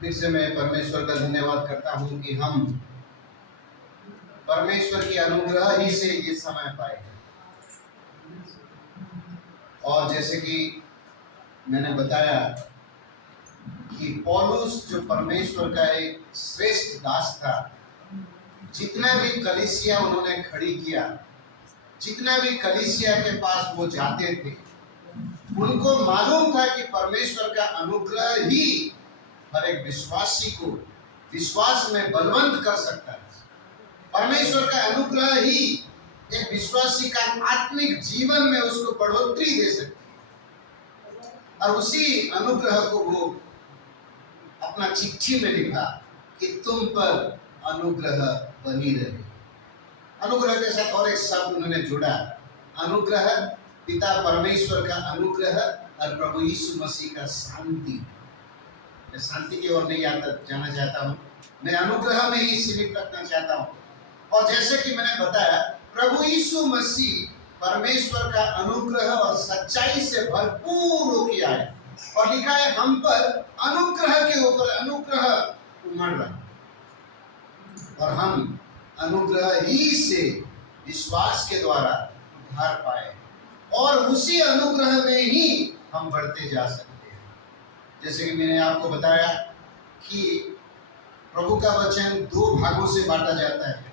फिर से मैं परमेश्वर का धन्यवाद करता हूँ कि हम परमेश्वर की अनुग्रह ही से ये समय पाए हैं। और जैसे कि मैंने बताया कि पौलुस जो परमेश्वर का एक श्रेष्ठ दास था, जितना भी कलीसिया उन्होंने खड़ी किया, जितना भी कलीसिया के पास वो जाते थे, उनको मालूम था कि परमेश्वर का अनुग्रह ही हर एक विश्वासी को विश्वास में बलवंत कर सकता है। परमेश्वर का अनुग्रह ही एक विश्वासी का आत्मिक जीवन में उसको बढ़ोतरी दे सकती है। और उसी अनुग्रह को वो अपना चिट्ठी में लिखा कि तुम पर अनुग्रह बनी रहे। अनुग्रह के साथ और एक शब्द उन्होंने जोड़ा, अनुग्रह, पिता परमेश्वर का अनुग्रह और प्रभु यीशु मसीह का शांति। मैं शांति की ओर नहीं जाना चाहता हूँ, मैं अनुग्रह में ही सीमित रखना चाहता हूँ। और जैसे कि मैंने बताया, प्रभु यीशु मसीह परमेश्वर का अनुग्रह और सच्चाई से भरपूर होकर आए और लिखा है हम पर अनुग्रह के ऊपर अनुग्रह उमड़ रहा, और हम अनुग्रह ही से विश्वास के द्वारा उद्धार पाए और उसी अनुग्रह में ही हम बढ़ते जा सकते हैं। जैसे कि मैंने आपको बताया कि प्रभु का वचन दो भागों से बांटा जाता है,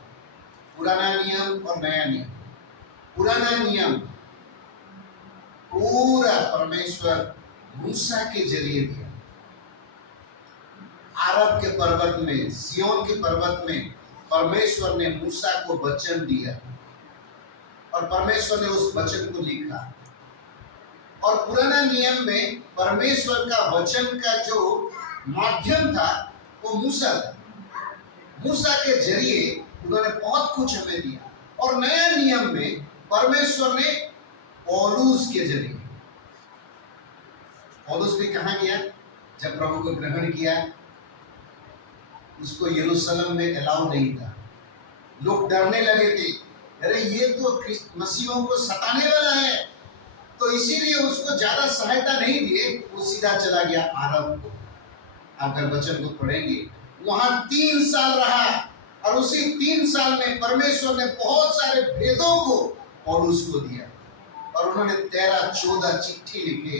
पुराना नियम और नया नियम। पुराना नियम पूरा परमेश्वर मूसा के जरिए दिया। अरब के पर्वत में, सिय्योन के पर्वत में परमेश्वर ने मूसा को वचन दिया और परमेश्वर ने उस वचन को लिखा। और पुराना नियम में परमेश्वर का वचन का जो माध्यम था वो मूसा था। मूसा के जरिए उन्होंने बहुत कुछ हमें दिया। और नया नियम में परमेश्वर ने पौलुस के जरिए, पौलुस भी कहाँ गया जब प्रभु को ग्रहण किया? उसको यरूशलेम में अलाउ नहीं था, लोग डरने लगे थे, अरे ये तो मसीहों को सताने वाला है, तो इसीलिए उसको ज्यादा सहायता नहीं दिए, वो सीधा चला गया अरब को। अगर वचन को पढ़ेंगे, वहां 3 साल रहा और उसी 3 साल में परमेश्वर ने बहुत सारे भेदों को पौलुस को दिया और उन्होंने 13-14 चिट्ठी लिखे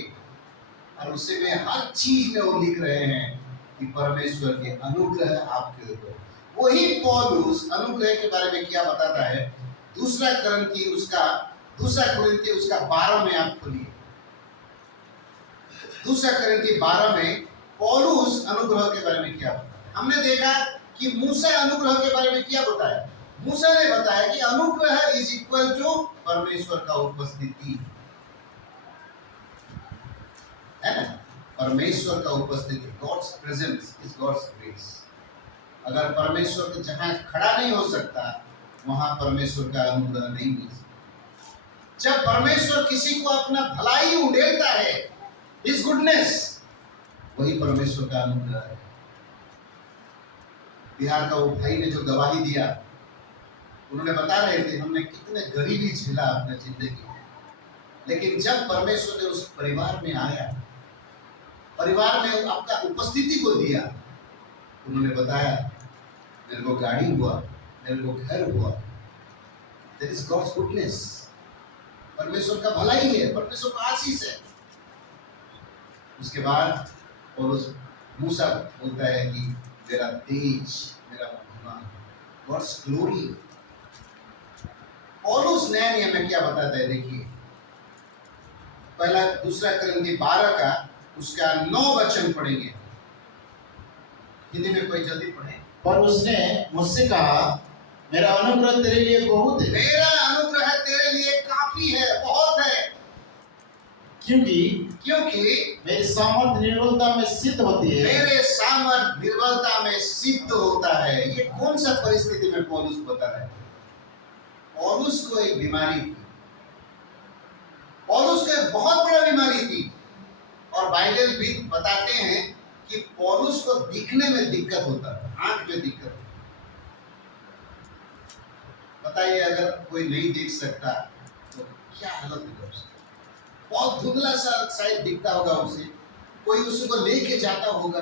और उसी में हर चीज में वो लिख रहे हैं कि परमेश्वर के अनुग्रह आपके ऊपर। वही पौलुस अनुग्रह के बारे में क्या बताता है? दूसरा कुरिन्थी उसका 12 में आप खोलिए। दूसरा कुरिन्थी 12 में पौलुस अनुग्रह के बारे में क्या बताया? हमने देखा कि मूसा अनुग्रह के बारे में क्या बताया? मूसा ने बताया कि अनुग्रह इज इक्वल टू परमेश्वर का उपस्थिति, है ना? परमेश्वर का उपस्थिति, God's presence is God's grace. अगर परमेश्वर के जहां खड़ा नहीं हो सकता, वहां परमेश्वर का अनुग्रह नहीं मिल सकता। जब परमेश्वर किसी को अपना भलाई उड़ेलता है, इस गुडनेस, वही परमेश्वर का अनुग्रह है। बिहार का वो भाई ने जो गवाही दिया, उन्होंने बता रहे थे हमने कितने गरीबी झेला अपने जिंदगी में, लेकिन जब परमेश्वर ने उस परिवार में आया, परिवार में आपका उपस्थिति को दिया, उन्होंने बताया मेरे को गाड़ी हुआ, मेरे को घर हुआ। That is God's goodness. परमेश्वर का भलाई है, परमेश्वर का आशीष है। उसके बाद पौलुस मूसा बोलता है कि मेरा तेज, मेरा महिमा, गॉड्स ग्लोरी। पौलुस नया नियम में क्या बताता है? देखिए, पहला दूसरा कुरिन्थी 12 का उसका 9 वचन पढ़ेंगे। हिंदी में कोई जल्दी पढ़े। पर उसने मुझसे कहा, मेरा अनुग्रह तेरे लिए बहुत है। मेरा अनुग्रह तेरे लिए काफी है, बहुत है। क्योंकि मेरी सामर्थ निर्बलता में सिद्ध होती है। मेरे सामर्थ निर्बलता में सिद्ध होता है। ये कौन सा परिस्थिति में पौलुस बता रहा है? पौलुस को एक बीमारी थी, पौलुस को एक बहुत बड़ा बीमारी थी। और बाइबल भी बताते हैं कि पौलुस को दिखने में दिक्कत होता था, आंख में दिक्कत। बताइए, अगर कोई नहीं देख सकता तो क्या हालत होगा उसकी? बहुत धुंधला सा शायद दिखता होगा उसे, कोई उसको लेके जाता होगा,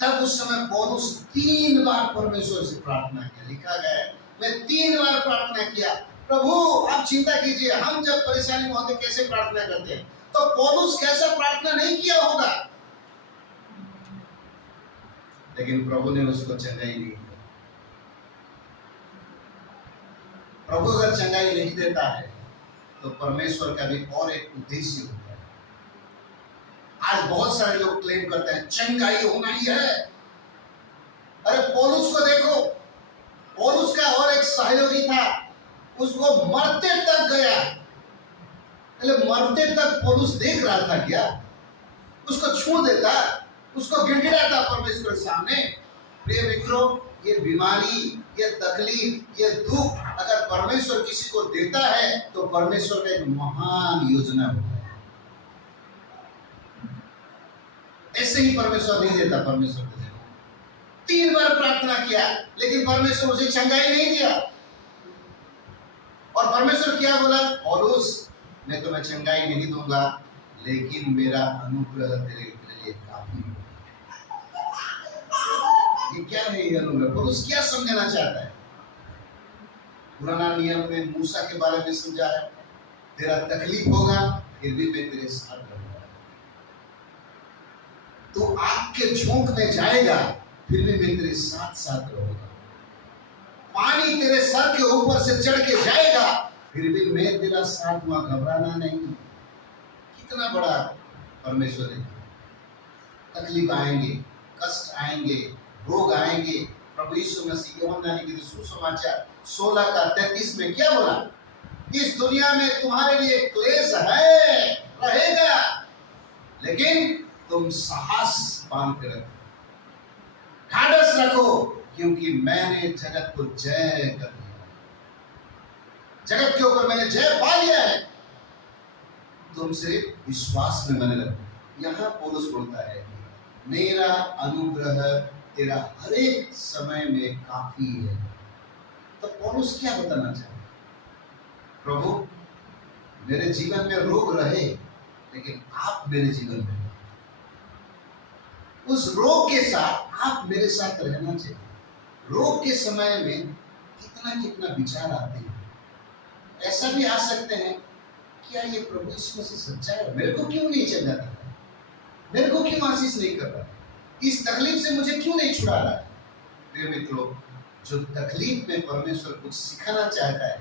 तब उस समय पौलुस 3 बार परमेश्वर से प्रार्थना किया। लिखा गया है, मैं 3 बार प्रार्थना किया, प्रभु आप चिंता कीजिए, हम जब परेशानी में होते कैसे प्रार्थना करते हैं, तो पौलुस कैसा प्रार्थना नहीं किया होगा। लेकिन प्रभु ने उसको चंगाई नहीं दी। प्रभु अगर चंगाई नहीं देता है तो परमेश्वर का भी और एक उद्देश्य होता है। आज बहुत सारे लोग क्लेम करते हैं चंगाई होना ही है। अरे पौलुस को देखो, पौलुस का और एक सहयोगी था, उसको मरते तक गया। मरते तक पौलुस देख रहा था क्या? उसको छू देता, उसको गिड़गिड़ाता परमेश्वर के सामने। प्रिय मित्रों, ये बीमारी, ये तकलीफ, ये दुख अगर परमेश्वर किसी को देता है तो परमेश्वर का एक महान योजना होता है। ऐसे ही परमेश्वर नहीं देता। परमेश्वर को 3 बार प्रार्थना किया लेकिन परमेश्वर उसे चंगाई नहीं दिया। और परमेश्वर क्या बोला? पौलुस, मैं तुम्हें चंगाई नहीं दूंगा, लेकिन मेरा अनुग्रह तेरे लिए काफी है। ये क्या है ये अनुग्रह? पौलुस क्या समझाना चाहता है? पुराना नियम में मूसा के बारे में समझा है, तेरा तकलीफ होगा फिर भी मैं तेरे साथ रहूंगा। तो आग के झोंक में जाएगा फिर भी मैं तेरे साथ साथ रहूंगा। पानी तेरे सर के ऊपर से चढ़ के जाएगा फिर भी मैं तेरा साथ हुआ, घबराना नहीं। कितना बड़ा परमेश्वर है। तकलीफ आएंगे, कष्ट आएंगे, रोग आएंगे। प्रभु यीशु मसीह यूहन्ना ने सुसमाचार 16:33 में क्या बोला? इस दुनिया में तुम्हारे लिए क्लेश है, रहेगा, लेकिन तुम साहस बांध कर रखो, ढाढ़स रखो, क्योंकि मैंने जगत को जय कर दिया। जगत के ऊपर मैंने जय पा लिया है। तुम सिर्फ विश्वास में बने रहो। यहाँ पौलुस बोलता है, मेरा अनुग्रह तेरा हर एक समय में काफी है। तो पौलुस क्या बताना चाहता है? प्रभु, मेरे जीवन में रोग रहे लेकिन आप मेरे जीवन में, उस रोग के साथ आप मेरे साथ रहना चाहिए। रोग के समय में कितना कितना विचार आते हैं। ऐसा भी आ सकते हैं, क्या ये प्रभु यीशु मसीह सच्चा है? मेरे को क्यों नहीं चल जाता? मेरे को क्यों आशीष नहीं कर रहा? इस तकलीफ से मुझे क्यों नहीं छुड़ा रहा? प्रिय मित्रों, जो तकलीफ में परमेश्वर कुछ सिखाना चाहता है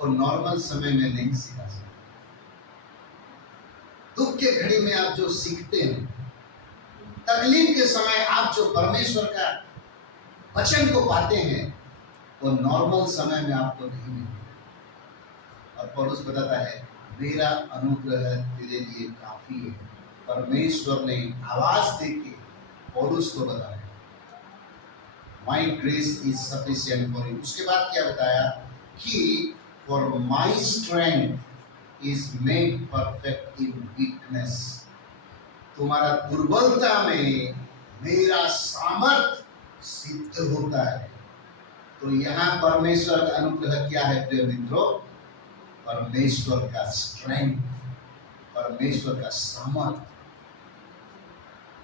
और नॉर्मल समय में नहीं सिखा सकता। दुख के घड़ी में आप जो सीखते हैं, तकलीफ के समय आप जो परमेश्वर का वचन को पाते हैं, वो नॉर्मल समय में आपको नहीं मिलता। और पौलुस बताता है, मेरा अनुग्रह तेरे लिए काफी है। परमेश्वर ने आवाज देके पौलुस को बताया, माई grace is sufficient for you. उसके बाद क्या बताया कि for my strength is made perfect in weakness. तुम्हारा दुर्बलता में मेरा सामर्थ सिद्ध होता है। तो यहाँ परमेश्वर का अनुग्रह क्या है प्रिय मित्रों? परमेश्वर का स्ट्रेंथ, परमेश्वर का सामर्थ।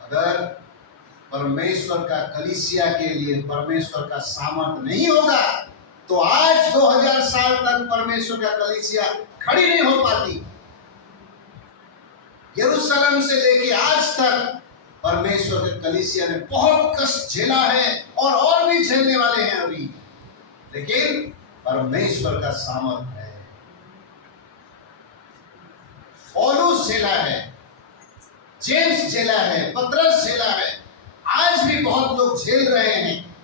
अगर परमेश्वर का कलीसिया के लिए परमेश्वर का सामर्थ नहीं होगा तो आज 2000 साल तक परमेश्वर का कलीसिया खड़ी नहीं हो पाती। यरूशलेम से लेके आज तक परमेश्वर के कलीसिया ने बहुत कष्ट झेला है और भी झेलने वाले हैं अभी, लेकिन परमेश्वर का सामर्थ है। पौलुस झेला है, जेम्स झेला है, पतरस झेला है, आज भी बहुत लोग झेल रहे हैं,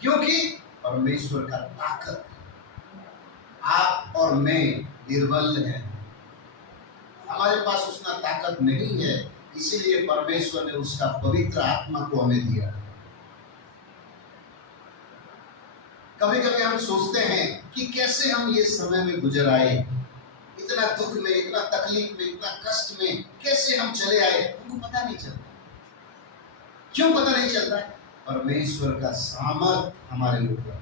क्योंकि परमेश्वर का ताकत। आप और मैं निर्बल हैं, हमारे पास उतना ताकत नहीं है, इसीलिए परमेश्वर ने उसका पवित्र आत्मा को हमें दिया। कभी कभी हम सोचते हैं कि कैसे हम ये समय में गुजर आए, इतना दुख में, इतना तकलीफ में, इतना कष्ट में कैसे हम चले आए। हमको पता नहीं चलता। क्यों पता नहीं चलता? परमेश्वर का सामर्थ हमारे ऊपर है।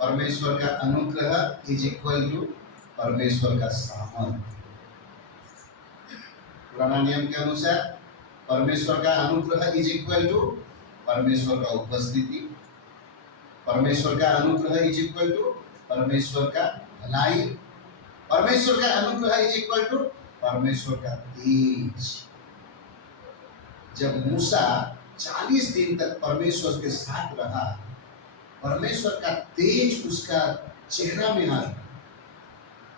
परमेश्वर का अनुग्रह इज इक्वल टू परमेश्वर का सामर्थ। पुराना नियम के अनुसार परमेश्वर का अनुग्रह इज इक्वल टू परमेश्वर का उपस्थिति, परमेश्वर का अनुग्रह इज इक्वल टू परमेश्वर का भलाई, परमेश्वर का अनुग्रह इज इक्वल टू परमेश्वर का तेज। जब मूसा 40 दिन तक परमेश्वर के साथ रहा, परमेश्वर का तेज उसका चेहरा में आ गया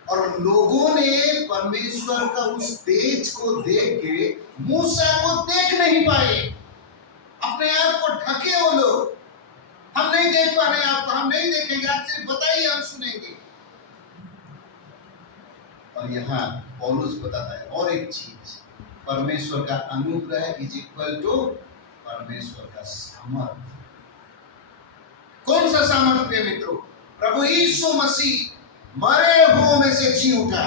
और लोगों ने परमेश्वर का उस तेज को देख के मूसा को देख नहीं पाए, अपने आप को ढके वो लोग। हम नहीं देख पा रहे आपको, हम नहीं देखेंगे, आप सिर्फ बताइए, हम सुनेंगे। और यहाँ पौलुस बताता है और एक चीज, परमेश्वर का अनुग्रह इज इक्वल टू परमेश्वर का सामर्थ्य। कौन सा सामर्थ्य है मित्रों? प्रभु यीशु मसीह मरे हुओं में से जी उठा।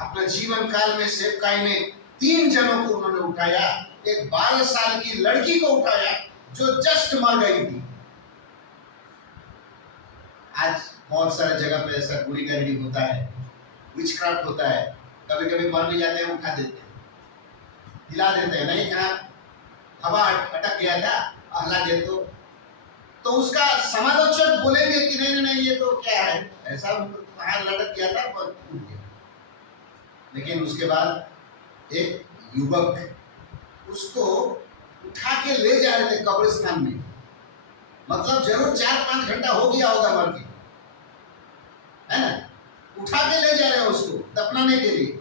अपने जीवन काल में सेवकाई में 3 जनों को उन्होंने उठाया। एक 12 साल की लड़की को उठाया जो जस्ट मर गई थी। आज बहुत सारे जगह पे ऐसा गुड़ी गाड़ी होता है, विचक्राफ्ट होता है। कभी कभी मर भी जाते हैं, उठा देते हैं, हिला देते हैं, नहीं कहा हवा अटक गया था, हिला दे तो उसका समालोचक बोलेंगे कि नहीं नहीं ये तो क्या है, ऐसा कहाँ लटक गया था पर टूट गया। लेकिन उसके बाद एक युवक उसको उठा के ले जा रहे थे कब्रिस्तान में, मतलब जरूर 4-5 घंटा हो गया होगा मर के, है ना, उठा के ले जा रहे हैं उसको दफनाने के लिए।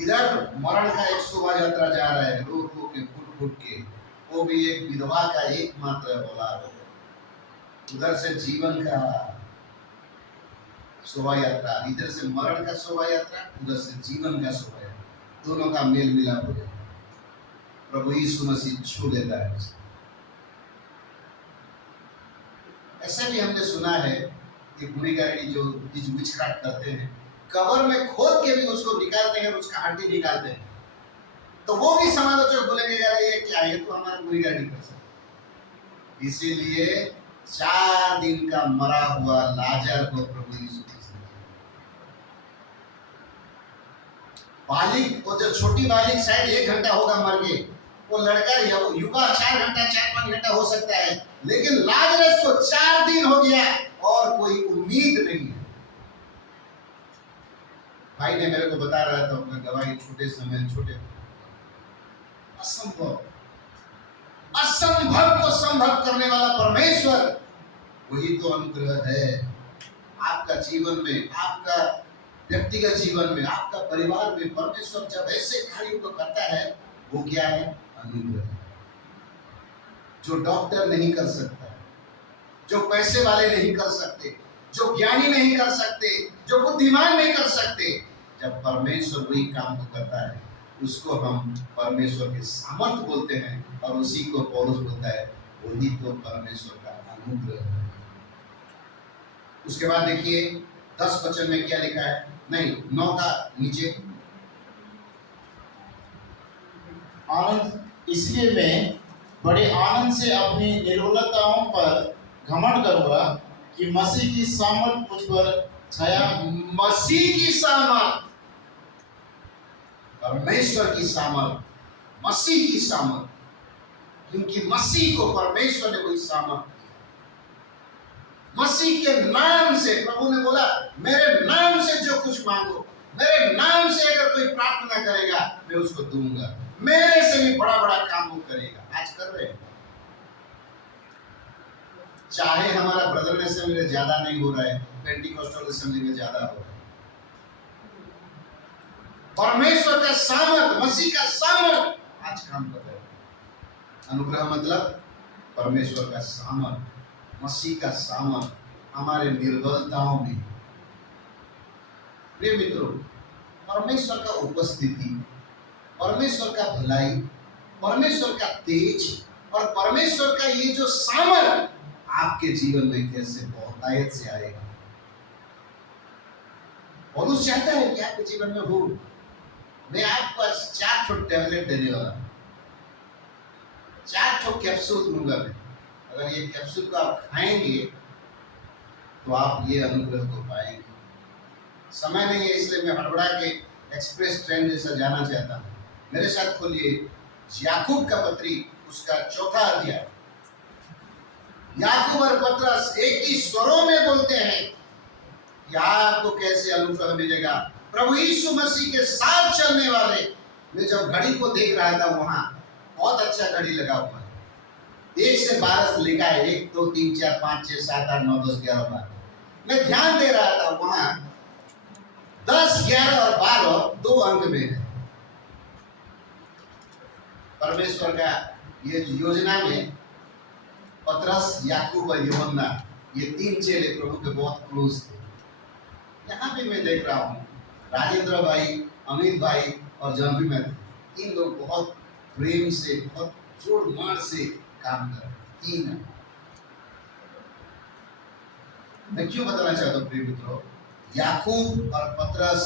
इधर मरण का एक शोभा यात्रा जा रहा है, रो रो के फुट फुट के, वो भी एक विधवा का एकमात्र औलाद। उधर से जीवन का शोभा यात्रा, इधर से मरण का शोभा यात्रा, उधर से जीवन का शोभा यात्रा, दोनों का मेल मिलाप हो जाता है। प्रभु यीशु मसीह छू लेता है। ऐसा भी हमने सुना है कि गुनेगारी जो विचक्राफ्ट करते हैं, कब्र में खोद के भी उसको निकालते हैं, उसका हड्डी निकालते हैं, तो वो भी समालोचक बोलेंगे यार ये क्या है, तो हमारा गुनेगारी कर सकते। इसीलिए 4 दिन का मरा हुआ लाजर को प्रभु यीशु बालिक, वो जो छोटी बालिक शायद 1 घंटा होगा मर गए, वो लड़का युवा 4 घंटा 4-5 घंटा हो सकता है, लेकिन लाजरस को 4 दिन हो गया और कोई उम्मीद नहीं है। भाई ने मेरे को बता रहा था अपना गवाही, छोटे समय छोटे असंभव को संभव करने वाला परमेश्वर, वही तो अनुग्रह है। आपका जीवन में, आपका व्यक्तिगत जीवन में, आपका परिवार में परमेश्वर जब ऐसे कार्यों को करता है, वो क्या है? अनुग्रह। जो डॉक्टर नहीं कर सकता, जो पैसे वाले नहीं कर सकते, जो ज्ञानी नहीं कर सकते, जो बुद्धिमान नहीं कर सकते, जब परमेश्वर वही काम को करता है, उसको हम परमेश्वर के सामर्थ्य बोलते हैं। और उसी को पौलुस बोलता है वही तो परमेश्वर का अनुग्रह है। उसके बाद देखिए 10 वचन में क्या लिखा है, नहीं 9 का नीचे, आनंद इसलिए मैं बड़े आनंद से अपनी निर्बलताओं पर घमंड करूंगा कि मसीह की सामर्थ मुझ पर छाया। मसीह की सामर्थ, परमेश्वर की सामर्थ, मसीह की सामर्थ, क्योंकि मसीह को परमेश्वर ने वही सामर्थ दिया। मसीह के नाम से प्रभु ने बोला मेरे नाम से जो कुछ मांगो, मेरे नाम से अगर कोई प्रार्थना करेगा मैं उसको दूंगा, मेरे से भी बड़ा बड़ा काम वो करेगा। आज कर रहे हैं, चाहे हमारा ब्रदर असेंबली में ज्यादा नहीं हो रहा है, पेंटिकॉस्टल असेंबली में ज्यादा हो रहा है। परमेश्वर का सामर्थ, मसीह का सामर्थ आज काम कर रहे हैं। अनुग्रह मतलब परमेश्वर का सामर्थ, मसीह का सामर्थ हमारे निर्बलताओं में। प्रिय मित्रों, परमेश्वर का उपस्थिति, परमेश्वर का भलाई, परमेश्वर का तेज और परमेश्वर का ये जो सामर्थ आपके जीवन में कैसे बहुतायत से आएगा। पौलुस चाहता है कि आपके जीवन में हो। मैं आपको 4 ठो टैबलेट देने वाला हूं, 4 ठो कैप्सूल दूंगा मैं। अगर ये कैप्सूल को आप खाएंगे तो आप ये अनुग्रह को पाएंगे। समय नहीं है इसलिए मैं हड़बड़ा के एक्सप्रेस ट्रेन जैसा जाना चाहता हूँ, मेरे साथ खोलिए याकूब का पत्री, उसका 4था अध्याय। याकूब और पतरस एक ही स्वरों में बोलते हैं कि आपको कैसे अनुग्रह मिलेगा। प्रभु यीशु मसीह के साथ चलने वाले, मैं जब घड़ी को देख रहा था वहां बहुत अच्छा घड़ी लगा हुआ है, 1 से 12 से लिखा है, 1 2 3 4 5 6 7 8 9 10 11 12। मैं ध्यान दे रहा था वहां 10 11 और 12 2 अंक में है। परमेश्वर का ये योजना में पतरस, याकूब और यूहन्ना, ये 3 चेले प्रभु के बहुत क्लोज थे। यहाँ भी मैं देख रहा हूँ राजेंद्र भाई, अमित भाई और जानवी मैथ्यू, 3 लोग बहुत प्रेम से, बहुत जोर मार से काम कर रहे हैं। 3 मैं क्यों बताना चाहता हूँ प्रिय मित्रों, याकूब और पतरस,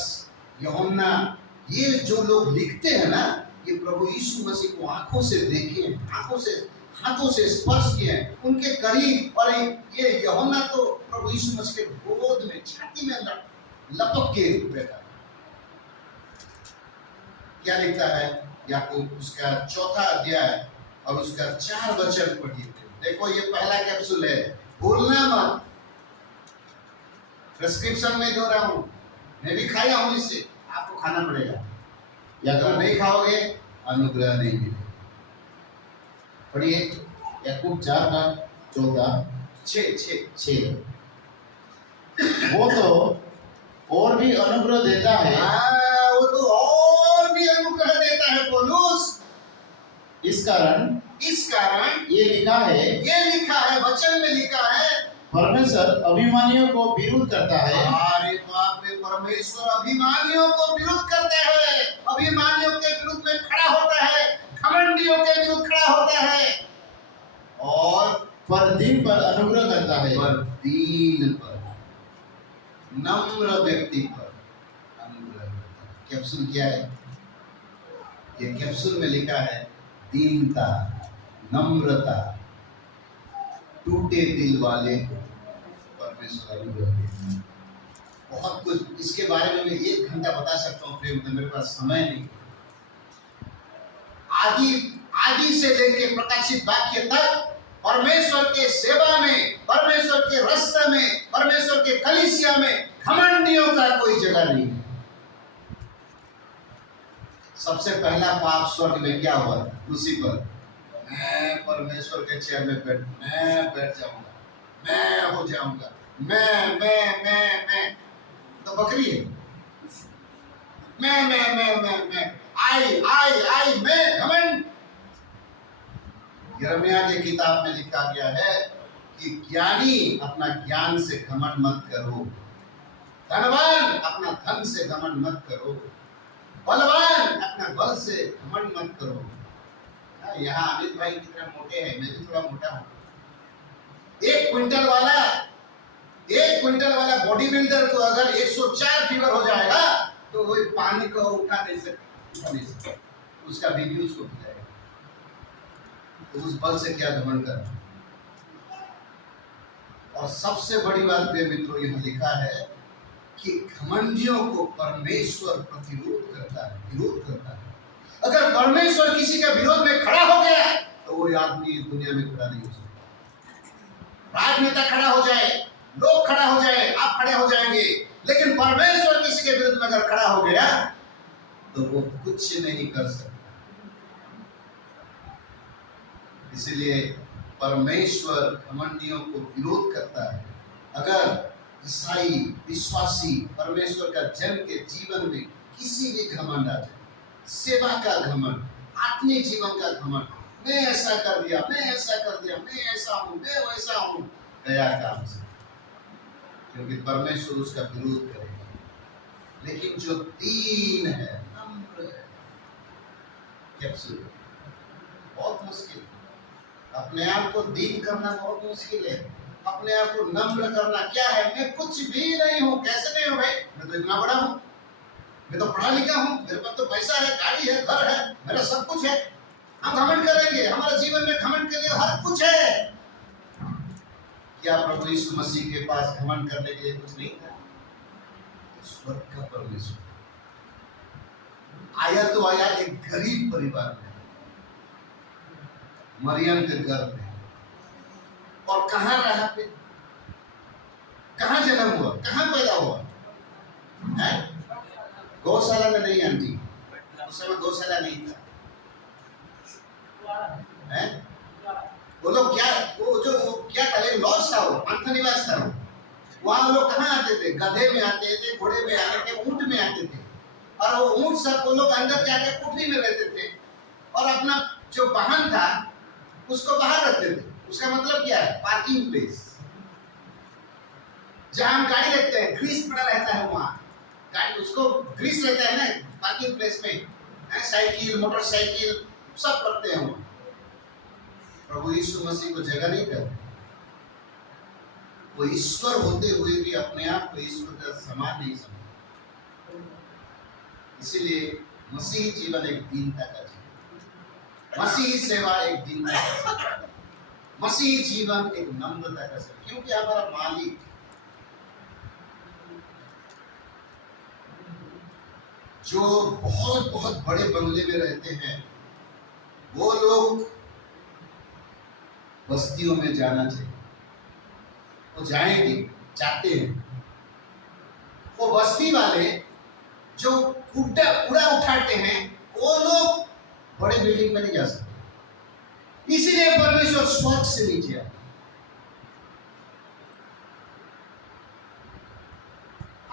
यूहन्ना, ये जो लोग लिखते हैं ना, ये प्रभु यीशु मसीह को आंखों से देखे, आंखों से, हाथों से स्पर्श किए, उनके करीब। और ये यूहन्ना तो प्रभु यीशु मसीह के गोद में, छाती में लपक के बैठा। क्या लिखता है याकूब, उसका 4था अध्याय और उसका 4 वचन पढ़िए। देखो ये पहला कैप्सूल है, भूलना मत। प्रिस्क्रिप्शन में दे रहा हूं, मैं भी खाया हूं, इससे आपको खाना पड़ेगा, या अगर नहीं खाओगे अनुग्रह नहीं मिलेगा। पढ़िए याकूब 4 का 14 6। वो तो और भी अनुग्रह देता है, वो तो और भी अनुग्रह देता है पौलुस। इस कारण ये लिखा है, वचन में लिखा है, परमेश्वर अभिमानियों को विरोध करता है। अरे बाप रे, परमेश्वर अभिमानियों को विरोध करते हैं, अभिमानियों के विरुद्ध में खड़ा होता है, घमंडियों के विरुद्ध खड़ा होता है, और पर दीन पर अनुग्रह करता है। पर दीन पर, नम्र व्यक्ति पर अनुग्रह करता है। कैप्सूल क्या है? ये कैप्सूल में लिखा है दीनता, नम्रता, टूटे दिल वाले को परमेश्वर अनुग्रह देता है। बहुत कुछ इसके बारे में मैं 1 घंटा बता सकता हूँ प्रेम, मेरे पास समय नहीं। आदि से लेकर प्रकाशित वाक्य तक परमेश्वर के सेवा में, परमेश्वर के रास्ते में, परमेश्वर के कलीसिया में घमंडियों का कोई जगह नहीं है। सबसे पहला पाप स्वर्ग में क्या हुआ? लूसीफर, मैं परमेश्वर के चेयर में बैठ जाऊंगा, मैं हो जाऊंगा, मैं तो बकरी है। मैं आई मैं घमंड। यिर्मयाह की किताब में लिखा गया है कि ज्ञानी अपना ज्ञान से घमंड मत करो, धनवान अपना धन से घमंड मत करो, बलवान अपना बल से घमंड मत करो। यहाँ अमित भाई की तरह मोटे हैं, मैं भी थोड़ा मोटा हूँ। 1 क्विंटल वाला बॉडी बिल्डर को अगर 104 फीवर हो जाएगा तो वो पानी को उठा नहीं सकता, उसका बीपी उसको हो जाएगा। तो उस बल से क्या घमंड करना। और सबसे बड़ी बात प्रिय मित्रों, यहाँ लिखा है कि घमंडियों को परमेश्वर प्रतिरोध करता है, विरोध करता है। अगर परमेश्वर किसी के विरोध में खड़ा हो गया तो वो आदमी इस दुनिया में खड़ा नहीं हो सकता। राजनेता खड़ा हो जाए, लोग खड़ा हो जाए, आप खड़े हो जाएंगे, लेकिन परमेश्वर किसी के विरुद्ध में अगर खड़ा हो गया तो वो कुछ नहीं कर सकता। इसलिए परमेश्वर घमंडियों को विरोध करता है। अगर ईसाई विश्वासी परमेश्वर का जन के जीवन में किसी भी घमंड आ जाए, सेवा का घमंड, आत्मिक जीवन का घमंड, मैं ऐसा कर दिया, मैं ऐसा कर दिया, मैं ऐसा हूं, मैं वैसा हूं, गया काम से, क्योंकि परमेश्वर उसका विरोध करेगा। लेकिन जो दीन है, नम्र है, कैप्सूल बहुत मुश्किल, अपने आप को दीन करना बहुत मुश्किल है। अपने आप को नम्र करना क्या है? मैं कुछ भी नहीं हूँ। कैसे नहीं हूँ भाई? मैं तो इतना बड़ा हूँ, मैं तो पढ़ा लिखा हूँ, मेरे पास तो पैसा है, गाड़ी है, घर है, मेरा सब कुछ है। हम घमंड करेंगे, हमारे जीवन में घमंड के लिए हर कुछ है। क्या प्रभु यीशु मसीह के पास घमंड करने के लिए कुछ नहीं था? स्वर्ग का परमेश्वर, आया तो आया एक गरीब परिवार में, मरियम के घर में। और कहाँ रहा फिर? कहाँ जन्म हुआ, कहाँ पैदा हुआ है? गौशाला में नहीं आंटी, उस समय गौशाला नहीं था है? वो लोग क्या, वो क्या था, एक लॉज था, वो अंतनिवास था। वहां लोग कहाँ आते थे? गधे में आते थे, घोड़े में आते थे, ऊंट में आते थे। और वो ऊंट सब वो लोग अंदर जाके कुटरी में रहते थे और अपना जो वाहन था उसको बाहर रखते थे। उसका मतलब क्या है? पार्किंग प्लेस, जहां हम गाड़ी रखते हैं, ग्रीस पड़ा रहता है वहां, गाड़ी उसको ग्रीस रहता है ना पार्किंग प्लेस में, साइकिल मोटरसाइकिल सब रखते हैं वहां। प्रभु यीशु मसीह को जगह नहीं करते। वो ईश्वर होते हुए भी अपने आप को ईश्वर का समान नहीं समझते। इसीलिए मसीही जीवन एक दीनता का जीवन, मसीही सेवा एक दीनता का जीवन, मसीही जीवन एक नम्रता का जीवन। क्योंकि हमारा मालिक जो बहुत बहुत बड़े बंगले में रहते हैं, वो लोग बस्तियों में जाना चाहिए, वो जाएंगे, जाते हैं। वो बस्ती वाले जो कूड़ा उठाते हैं, वो लोग बड़े बिल्डिंग में नहीं जा सकते। इसीलिए परमेश्वर स्वर्ग से नीचे आया।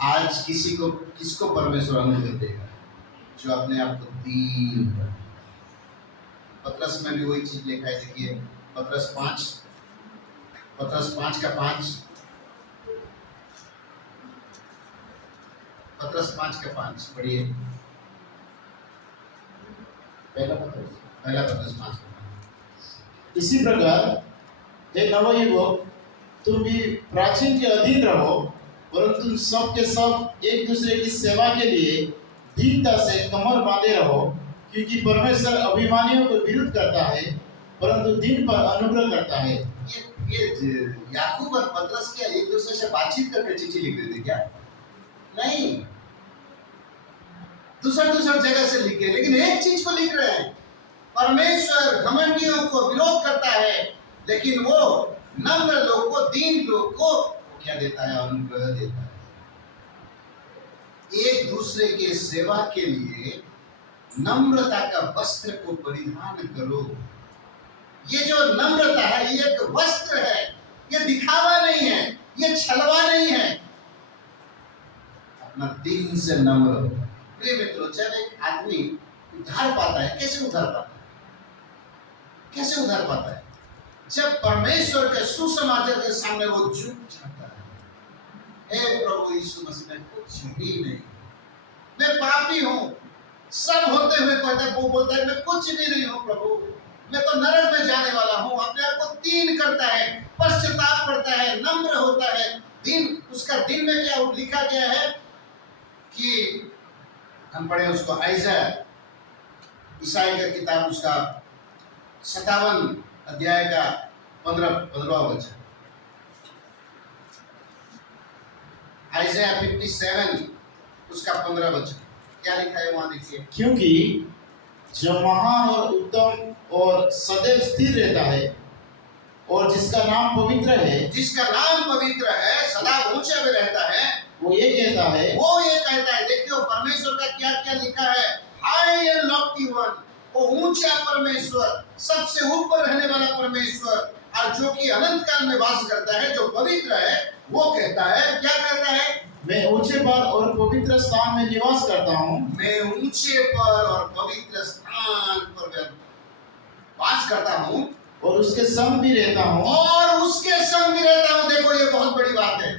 आज किसको परमेश्वर अनुग्रह देगा? जो अपने आप को दीन कर। पतरस में भी वही चीज लिखा है, देखिए पतरस 5 का 5, पतरस 5 का 5 पढ़िए। पहला पतरस 5 का 5। इसी प्रकार हे नवयुवक, तुम भी प्राचीन के अधीन रहो, परंतु तुम सब के सब एक दूसरे की सेवा के लिए दीनता से कमर बांधे रहो, क्योंकि परमेश्वर अभिमानियों को विरुद्ध करता है, परंतु दीन पर अनुग्रह करता है। ये याकूब और पतरस क्या एक दूसरे से बातचीत करके चिट्ठी लिख रहे थे क्या? नहीं, दूसर जगह से लिखे, लेकिन एक चीज को लिख रहे हैं। परमेश्वर घमंडियों को विरोध करता है, लेकिन वो नम्र लोग को, दीन लोग को क्या देता है? अनुग्रह देता है। एक दूसरे के सेवा के लिए नम्रता का वस्त्र को परिधान करो। ये जो नम्रता है, ये एक वस्त्र है, ये दिखावा नहीं है, ये छलवा नहीं है। अपना दिल से नम्र हो। प्रिय मित्रों, जब एक आदमी उधार पाता है, कैसे उधार पाता है? कैसे उधार पाता है? जब परमेश्वर के सुसमाचार के सामने वो झुक जाता है। हे प्रभु यीशु मसीह, मैं कुछ भी नहीं, मैं पापी हूँ। सब होते हुए कहता है, वो बोलता है मैं कुछ भी नहीं हूँ प्रभु, मैं तो नरक में जाने वाला हूँ। अपने आप को दीन करता है, पश्चाताप करता है, नम्र होता है। दिन उसका दिन में क्या लिखा गया है कि हम पढ़े उसको, ईसाई का किताब, उसका 57 अध्याय का 15वां वचन। आइज़ाया 57 उसका 15 वचन क्या लिखा है वहां देखिए। क्योंकि जो महान और उत्तम और सदैव स्थिर रहता है और जिसका नाम पवित्र है, सदा ऊंचे में रहता है, वो ये कहता है, देखियो परमेश्वर का क्या क्या लिखा है। हाई एंड लॉफ्टी वन, वो ऊंचा परमेश्वर, सबसे ऊपर रहने वाला परमेश्वर, और जो कि अनंत काल में वास करता है, जो पवित्र है, वो कहता है, क्या कहता है? मैं ऊंचे पर और पवित्र स्थान में निवास करता हूँ। मैं ऊंचे पर और पवित्र स्थान पर वास करता हूँ और उसके संग भी रहता हूँ। देखो ये बहुत बड़ी बात है।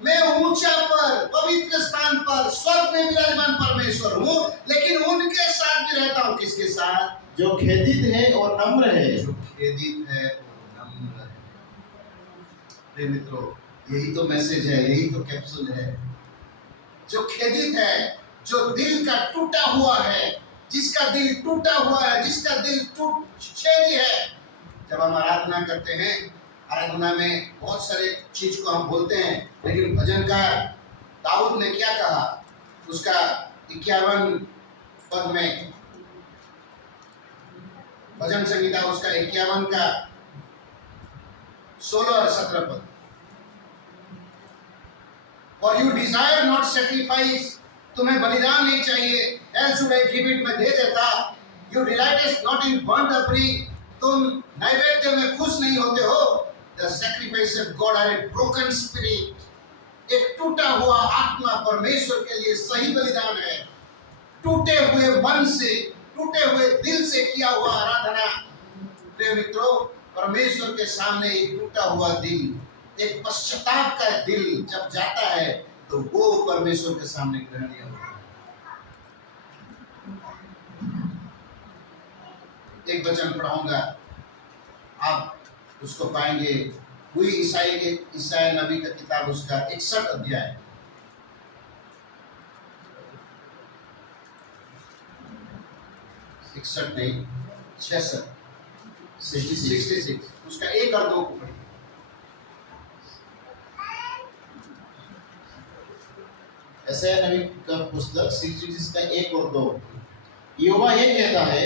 मैं ऊंचा पर, पवित्र स्थान पर, स्वर्ग में विराजमान परमेश्वर हूँ, लेकिन उनके साथ भी रहता हूँ। किसके साथ? जो खेदित है और नम्र है। जो खेदित है और नम्र है। प्रिय मित्रों, यही तो मैसेज है, यही तो कैप्सूल है। जो खेदित है, जो दिल का टूटा हुआ है, जिसका दिल टूटा हुआ है, जिसका दिल छेदी है। जब हम आराधना करते हैं, आराधना में बहुत सारे चीज को हम बोलते हैं, लेकिन भजनकार दाऊद ने क्या कहा? उसका 51 पद में, भजन संहिता उसका 51 का 16 और 17 पद। For you desire not sacrifice, तुम्हें बलिदान नहीं चाहिए, else should I give it, मैं दे देता। You delightest not in burnt offering, तुम नैवेद्य में खुश नहीं होते हो। The sacrifice of God are a broken spirit, एक टूटा हुआ आत्मा परमेश्वर के लिए सही बलिदान है। टूटे हुए मन से, टूटे हुए दिल से किया हुआ आराधना। प्रिय मित्रों, परमेश्वर के सामने एक टूटा हुआ दिल, एक पश्चाताप का दिल जब जाता है तो वो परमेश्वर के सामने ग्रहणीय होता है। एक वचन पढ़ाऊंगा, आप उसको पाएंगे। हुई ईसाई नबी का किताब उसका 61 अध्याय, इकसठ नहीं 66 उसका 1 और 2 को पढ़िए। यशायाह नबी का पुस्तक 66 का 1 और 2। यहोवा ये कहता है,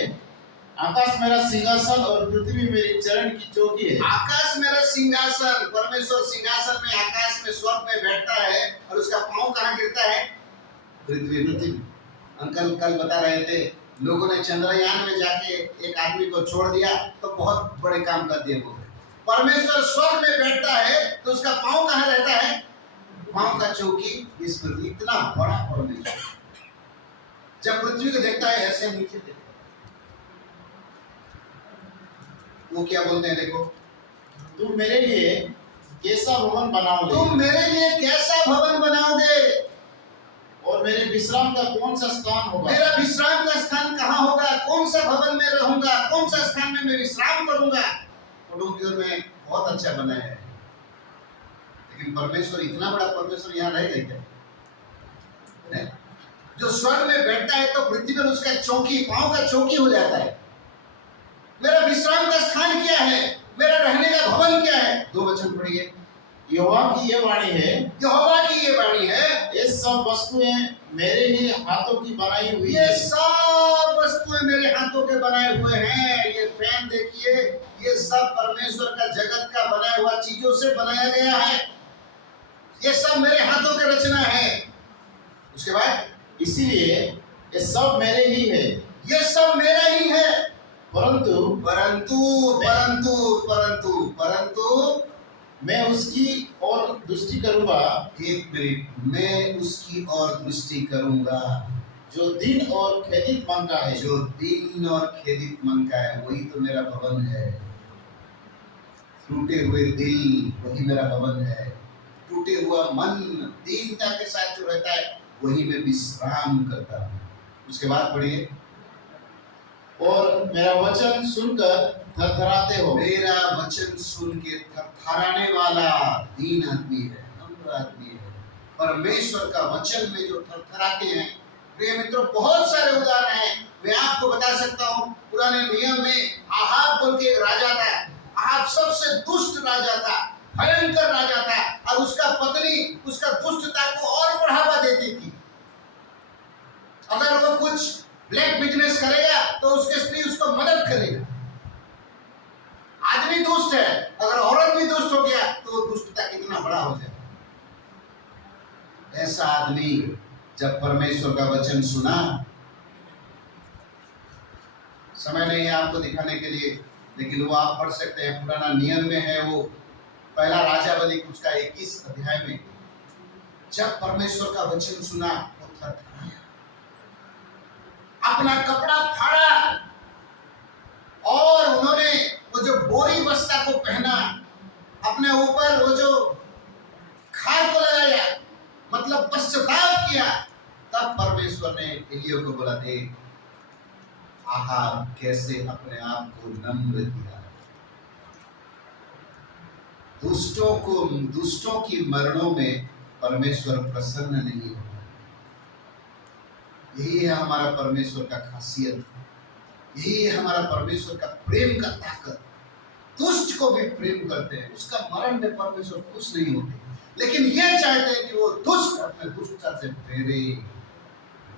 आकाश मेरा सिंहासन और पृथ्वी मेरी चरण की चौकी है। आकाश मेरा सिंहासन, परमेश्वर सिंहासन में आकाश में स्वर्ग में बैठता है और उसका पांव कहाँ गिरता है? पृथ्वी। अंकल कल बता रहे थे, लोगों ने चंद्रयान में जाके एक आदमी को छोड़ दिया तो बहुत बड़े काम कर दिए वो। परमेश्वर स्वर्ग में बैठता है तो उसका पांव कहाँ रहता है? पांव का चौकी इस पृथ्वी। इतना बड़ा परमेश्वर जब पृथ्वी को देखता है ऐसे नीचे देखता है, वो क्या बोलते हैं? देखो, तुम मेरे लिए कैसा भवन बनाओगे? तुम मेरे लिए कैसा भवन बनाओगे? और मेरे विश्राम का कौन सा स्थान होगा? मेरा विश्राम का स्थान कहाँ होगा? कौन सा भवन में रहूंगा? कौन सा स्थान में मैं विश्राम करूंगा? फोटो में बहुत अच्छा बनाया है, लेकिन परमेश्वर, इतना बड़ा परमेश्वर यहाँ रहेगा क्या? नहीं। जो स्वर्ग में बैठता है तो पृथ्वी पर उसका चौकी, पांव का चौकी हो जाता है। मेरा विश्राम का स्थान क्या है? मेरा रहने का भवन क्या है? 2 वचन पढ़िए। यहोवा की ये वाणी है, यहोवा की ये वाणी है, ये सब वस्तुएं मेरे ही हाथों की बनाई हुई ये है। सब वस्तुएं मेरे हाथों के बनाए हुए हैं। ये फैन देखिए, ये सब परमेश्वर का जगत का बनाया हुआ चीजों से बनाया गया है। ये सब मेरे हाथों की रचना है। उसके बाद, इसीलिए ये सब मेरे ही है। ये सब मेरा ही है। परंतु परंतु परंतु परंतु परंतु मैं उसकी और दृष्टि करूंगा, एक मिनट, मैं उसकी और दृष्टि करूंगा जो दीन और खेदित मन का है। जो दीन और खेदित मन का है, वही तो मेरा भवन है। टूटे हुए दिल, वही मेरा भवन है। टूटे हुआ मन, दीनता के साथ जो रहता है, वही मैं विश्राम करता हूँ। उसके बाद पढ़िए, और मेरा वचन सुनकर थरथराते हो। मेरा वचन सुन के थरथराने वाला दीन आदमी है, नम्र आदमी है। परमेश्वर का वचन में जो थरथराते हैं। प्रिय मित्रों, बहुत सारे उदाहरण हैं, मैं आपको बता सकता हूँ। पुराने नियम में आहाब बोल के एक राजा था। आहाब सबसे दुष्ट राजा था, भयंकर राजा था, और उसका पत्नी उसका दुष्टता को और बढ़ावा देती थी। अगर वो कुछ ब्लैक बिजनेस करेगा तो उसके स्त्री उसको मदद करेगा। आदमी दुष्ट है, अगर औरत भी दुष्ट हो गया तो दुष्टता कितना बड़ा हो जाए। ऐसा आदमी जब परमेश्वर का वचन सुना, समय नहीं है आपको दिखाने के लिए, लेकिन वो आप पढ़ सकते हैं, पुराना नियम में है। वो पहला राजावली उसका 21 अध्याय में, जब परमेश्वर का वचन सुना वो थरथराया, अपना कपड़ा फाड़ा और उन्होंने वो जो बोरी बस्ता को पहना, अपने ऊपर वो जो खार को लगाया, मतलब पश्चाताप किया। तब परमेश्वर ने एलिय्याह को बोला, देख आहाब कैसे अपने आप को नम्र किया। दुष्टों की मरणों में परमेश्वर प्रसन्न नहीं होता। यही है हमारा परमेश्वर का खासियत, यही है हमारा परमेश्वर का प्रेम का ताकत। दुष्ट को भी प्रेम करते हैं, उसका मरण में परमेश्वर खुश नहीं होते, लेकिन ये चाहते हैं कि वो दुष्ट अपने दुष्टता से फेरे।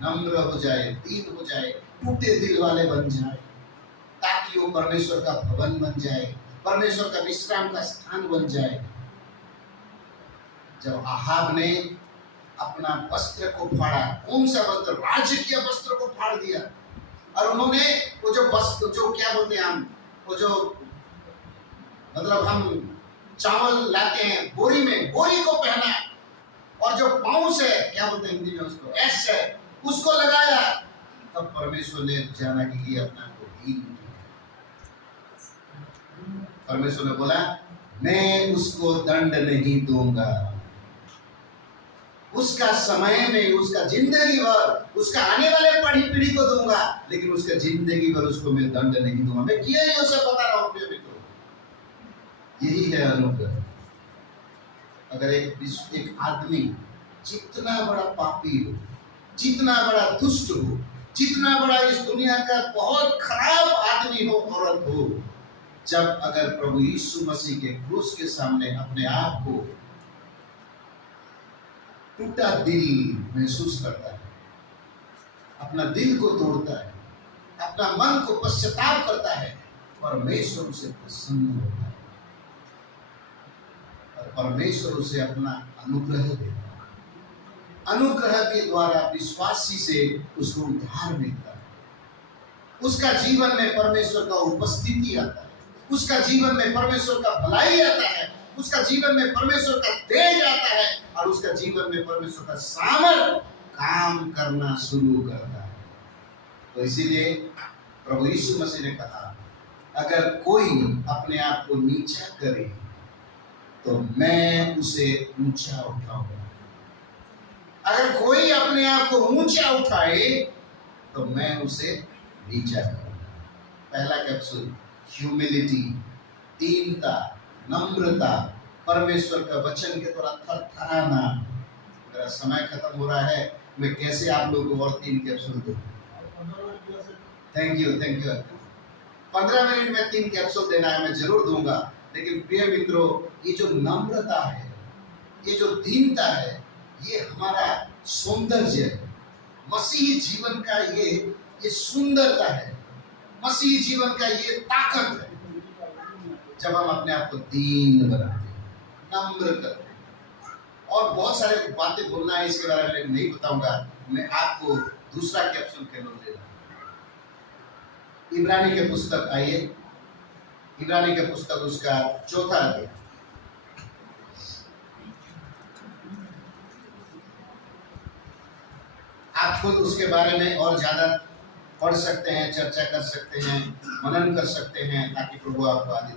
नम्र हो जाए, दीन हो जाए, टूटे दिल वाले बन जाए, ताकि वो परमेश्वर का भवन बन जाए, परमेश्वर का विश्राम का स्थान बन जाए। जब आहाब ने अपना वस्त्र को फाड़ा, कौन सा वस्त्र? राजकीय वस्त्र को फाड़ दिया, और उन्होंने वो जो वस्त्र, जो क्या बोलते हैं हम, वो जो मतलब हम चावल लाते हैं बोरी में, बोरी को पहना, और जो पाउस है, क्या बोलते हैं हिंदी में उसको, एस है, उसको लगाया। तब परमेश्वर ने जाना कि ये अपना को दीन किया। परमेश्वर ने बोला, मैं उसको दंड नहीं दूंगा, उसका समय में, उसका जिंदगी भर, उसका आने वाले पीढ़ी को दूंगा, लेकिन उसका जिंदगी भर उसको मैं दंड नहीं दूंगा। मैं किया ही उसे बता रहा हूं प्रिय मित्रों, यही है अनुग्रह। अगर एक आदमी जितना बड़ा पापी हो, जितना बड़ा दुष्ट हो, जितना बड़ा इस दुनिया का बहुत खराब आदमी हो, औरत हो, जब अगर प्रभु यीशु मसीह के क्रूस के सामने अपने आप को टूटा दिल महसूस करता है, अपना दिल को तोड़ता है, अपना मन को पश्चाताप करता है, परमेश्वर उसे प्रसन्न होता है और परमेश्वर उसे अपना अनुग्रह देता है। अनुग्रह के द्वारा विश्वासी से उसको उद्धार मिलता है, उसका जीवन में परमेश्वर का उपस्थिति आता है, उसका जीवन में परमेश्वर का भलाई आता है, उसका जीवन में परमेश्वर का तेज आता है, और उसका जीवन में परमेश्वर का सामर्थ काम करना शुरू करता है। तो इसीलिए प्रभु यीशु मसीह ने कहा, अगर कोई अपने आप को नीचा करे तो मैं उसे ऊंचा उठाऊंगा। अगर कोई अपने आप को ऊंचा उठाए तो मैं उसे नीचा करूंगा। पहला कैप्सूल, ह्यूमिलिटी, दीनता, नम्रता, परमेश्वर का वचन के द्वारा थरथराना। मेरा समय खत्म हो रहा है, मैं कैसे आप लोगों को और 3 कैप्सूल दूं? थैंक यू 15 मिनट में 3 कैप्सूल देना है, मैं जरूर दूंगा। लेकिन प्रिय मित्रों, ये जो नम्रता है, ये जो दीनता है, ये हमारा सौंदर्य है। मसीही जीवन का ये सुंदरता है, मसीही जीवन का ये ताकत है। जब हम अपने आप को दीन बनाते हैं, नम्र करते हैं, और बहुत सारे बातें बोलना है इसके बारे में नहीं बताऊंगा, मैं आपको दूसरा कैप्सूल केवल दे रहा हूं। इब्रानी के पुस्तक, आइए, इब्रानी के पुस्तक उसका 4था अध्याय। आप खुद उसके बारे में और ज्यादा पढ़ सकते हैं, चर्चा कर सकते हैं, मनन कर सकते हैं, ताकि प्रभु आपको आदि।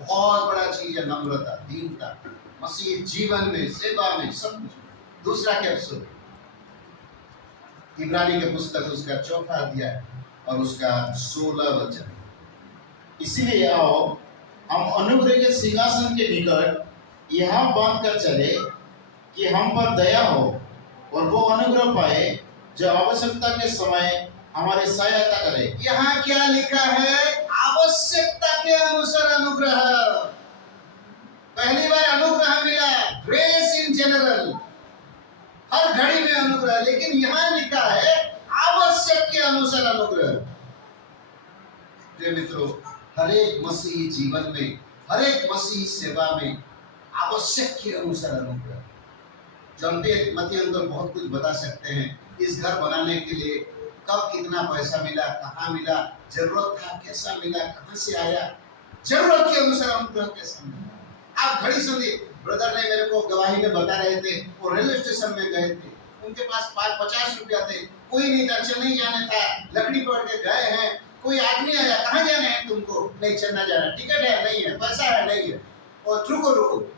बहुत बड़ा चीज है नम्रता, दीनता, मसीह जीवन में, सेवा में, सब कुछ। दूसरा कैप्सूल, इब्रानी के पुस्तक उसका 4था अध्याय और उसका 16 वचन। इसीलिए आओ हम अनुग्रह के सिंहासन के निकट यहाँ बांध कर चले कि हम पर दया हो और वो अनुग्रह पाए जो आवश्यकता के समय हमारी सहायता करे। यहाँ क्या लिखा है? आवश्यकता के अनुसार अनुग्रह। पहली बार अनुग्रह मिला, ग्रेस इन जनरल, हर घड़ी में अनुग्रह, लेकिन यहाँ लिखा है आवश्यक के अनुसार अनुग्रह। प्रिय मित्रों, हर एक मसीही जीवन में, हर एक मसीही सेवा में आवश्यक के अनुसार अनुग्रह। जॉन मती अंकल बहुत कुछ बता सकते हैं, इस घर बनाने के लिए कब कितना पैसा मिला, कहाँ मिला, जरूरत था कैसा मिला, कहाँ से आया, जरूरत के अनुसार अनुग्रह कैसा मिला। आप घड़ी सुनिए, ब्रदर ने मेरे को गवाही में बता रहे थे, वो रेलवे स्टेशन में गए थे, उनके पास 50 रुपया थे, कोई नहीं था, चेन्नई जाना था, लकड़ी पकड़ के गए हैं, कोई आदमी आया, कहाँ जाना है तुमको? नहीं, चेन्नई जाना, टिकट है नहीं है, पैसा है नहीं है, और रुको,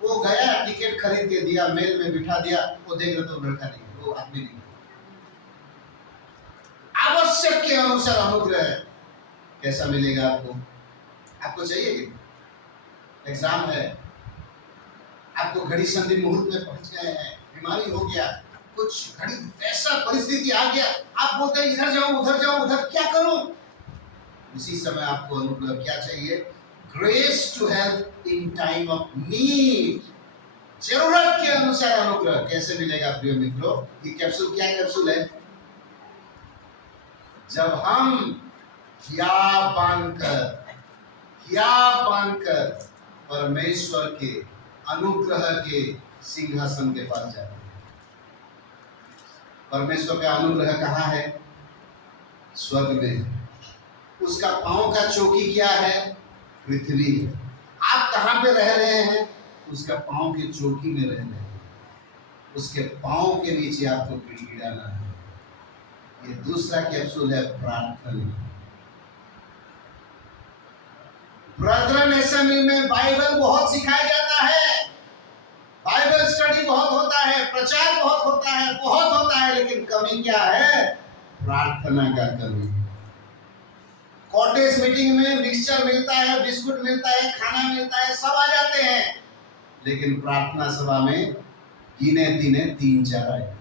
वो गया, टिकट खरीद के दिया, मेल में बिठा दिया, वो देख रहे तो लड़का नहीं, वो आदमी नहीं। आवश्यक के अनुसार अनुग्रह कैसा मिलेगा आपको? आपको चाहिए कि एग्जाम है, आपको घड़ी संधि मुहूर्त में पहुंच गए हैं, बीमारी हो गया, कुछ घड़ी ऐसा परिस्थिति आ गया, आप बोलते हैं इधर जाऊं उधर क्या करूं? उसी समय आपको अनुग्रह क्या चाहिए? Grace to help in time of need. जरूरत के अनुसार अनुग्रह कैसे मिलेगा प्रिय मित्रों? ये कैप्सूल क्या कैप्सूल है? जब हम हिया बांधकर परमेश्वर के अनुग्रह के सिंहासन के पास जाते हैं। परमेश्वर का अनुग्रह कहाँ है? स्वर्ग में है। उसका पांव का चौकी क्या है? पृथ्वी है। आप कहाँ पे रह रहे हैं? उसका पांव के चौकी में रह रहे हैं। उसके पांव के नीचे आपको गिड़गिड़ाना है। ये दूसरा कैप्सूल है प्रार्थना। ब्रदरन असेंबली में बाइबल बहुत सिखाया जाता है, बाइबल स्टडी बहुत होता है, प्रचार बहुत होता है, लेकिन कमी क्या है? प्रार्थना का कमी। कॉटेज मीटिंग में मिक्सचर मिलता है, बिस्कुट मिलता है, खाना मिलता है, सब आ जाते हैं, लेकिन प्रार्थना सभा में गिने दिने 3-4 आए।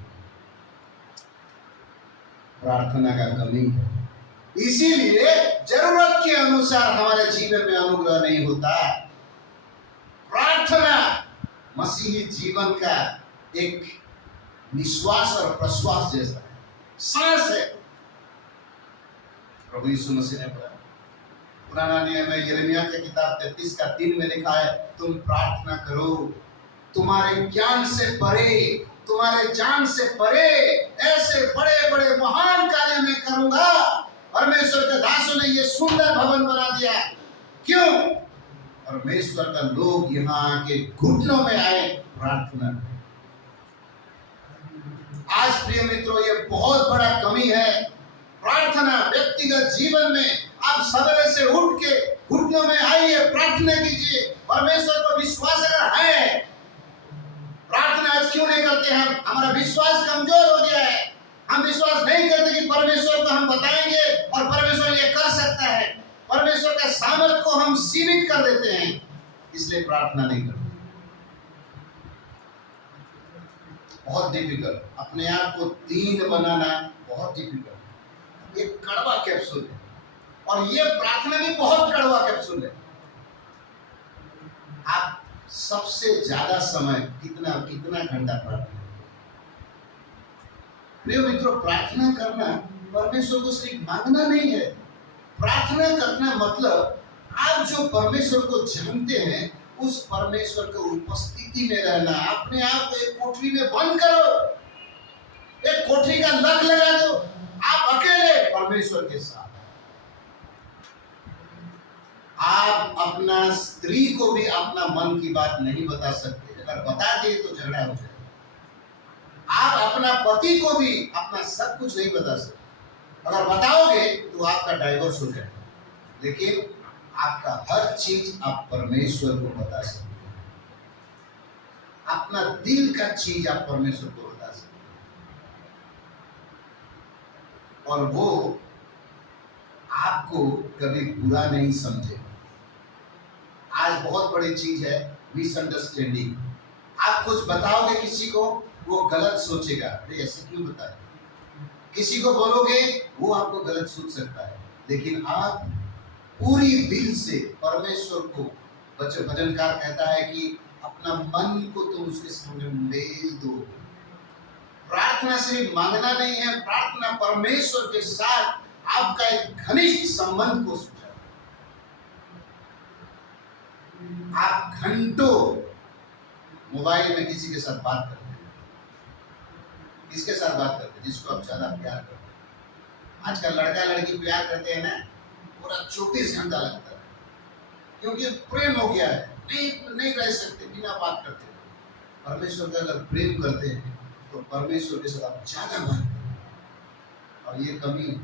प्रार्थना का कमी है। इसीलिए जरूरत के अनुसार हमारे जीवन में अनुग्रह नहीं होता। प्रार्थना मसीही जीवन का एक निश्वास और प्रश्वास जैसा है, सांस है। प्रभु यीशु मसीह ने बोला, पुराना नियम में यिर्मयाह की किताब 33:3 में लिखा है, तुम प्रार्थना करो, तुम्हारे ज्ञान से परे, तुम्हारे जान से परे ऐसे बड़े बड़े महान कार्य मैं करूंगा। परमेश्वर के दासों ने ये सुंदर भवन बना दिया। क्यों? परमेश्वर का लोग यहाँ आके घुटनों में आए प्रार्थना। आज प्रिय मित्रों, ये बहुत बड़ा कमी है। प्रार्थना व्यक्तिगत जीवन में आप सवेरे से उठ के घुटनों में आइए, प्रार्थना कीजिए। परमेश्वर को विश्वास अगर है, प्रार्थना आज क्यों नहीं करते हम? हमारा विश्वास कमजोर हो गया है। हम विश्वास नहीं करते कि परमेश्वर को हम बताएंगे और परमेश्वर ये कर सकता है। परमेश्वर का सामर्थ को हम सीमित कर देते हैं, इसलिए प्रार्थना नहीं करते। बहुत डिफिकल्ट, अपने आप को दीन बनाना बहुत डिफिकल्ट। ये कड़वा कैप्सूल है, और ये प्रार्थना भी बहुत कड़वा कैप्सूल है। आप सबसे ज्यादा समय कितना घंटा प्रार्थना? प्रिय मित्रों, प्रार्थना करना परमेश्वर को सिर्फ मांगना नहीं है। प्रार्थना करना मतलब आप जो परमेश्वर को जानते हैं, उस परमेश्वर की उपस्थिति में रहना। अपने आप को एक कोठरी में बंद करो, एक कोठरी का लक लगा दो, आप अकेले परमेश्वर के साथ। आप अपना स्त्री को भी अपना मन की बात नहीं बता सकते। अगर बता दे तो झगड़ा हो जाए। आप अपना पति को भी अपना सब कुछ नहीं बता सकते। अगर बताओगे तो आपका डाइवोर्स हो जाएगा। लेकिन आपका हर चीज आप परमेश्वर को बता सकते हैं। अपना दिल का चीज आप परमेश्वर को बता सकते हैं, और वो आपको कभी बुरा नहीं समझेगा। आज बहुत बड़ी चीज है मिसअंडरस्टैंडिंग। आप कुछ बताओगे किसी को, वो गलत सोचेगा, अरे ऐसे क्यों बताए। किसी को बोलोगे, वो आपको गलत सोच सकता है। लेकिन आप पूरी दिल से परमेश्वर को, भजनकार कहता है कि अपना मन को तुम उसके सामने मेल दो। प्रार्थना सिर्फ मांगना नहीं है, प्रार्थना परमेश्वर के साथ आपका एक घनिष्ठ संबंध को सुझाव। आप घंटों मोबाइल में किसी के साथ बात करते हैं, किसके साथ बात करते हैं? जिसको आप ज्यादा प्यार करते हैं। आजकल लड़का लड़की प्यार करते हैं ना, पूरा 24 घंटा लगता है, क्योंकि प्रेम हो गया है। नहीं रह सकते बिना बात करते। परमेश्वर का अगर प्रेम करते हैं तो परमेश्वर के साथ आप ज्यादा बात करें, और ये कमी है।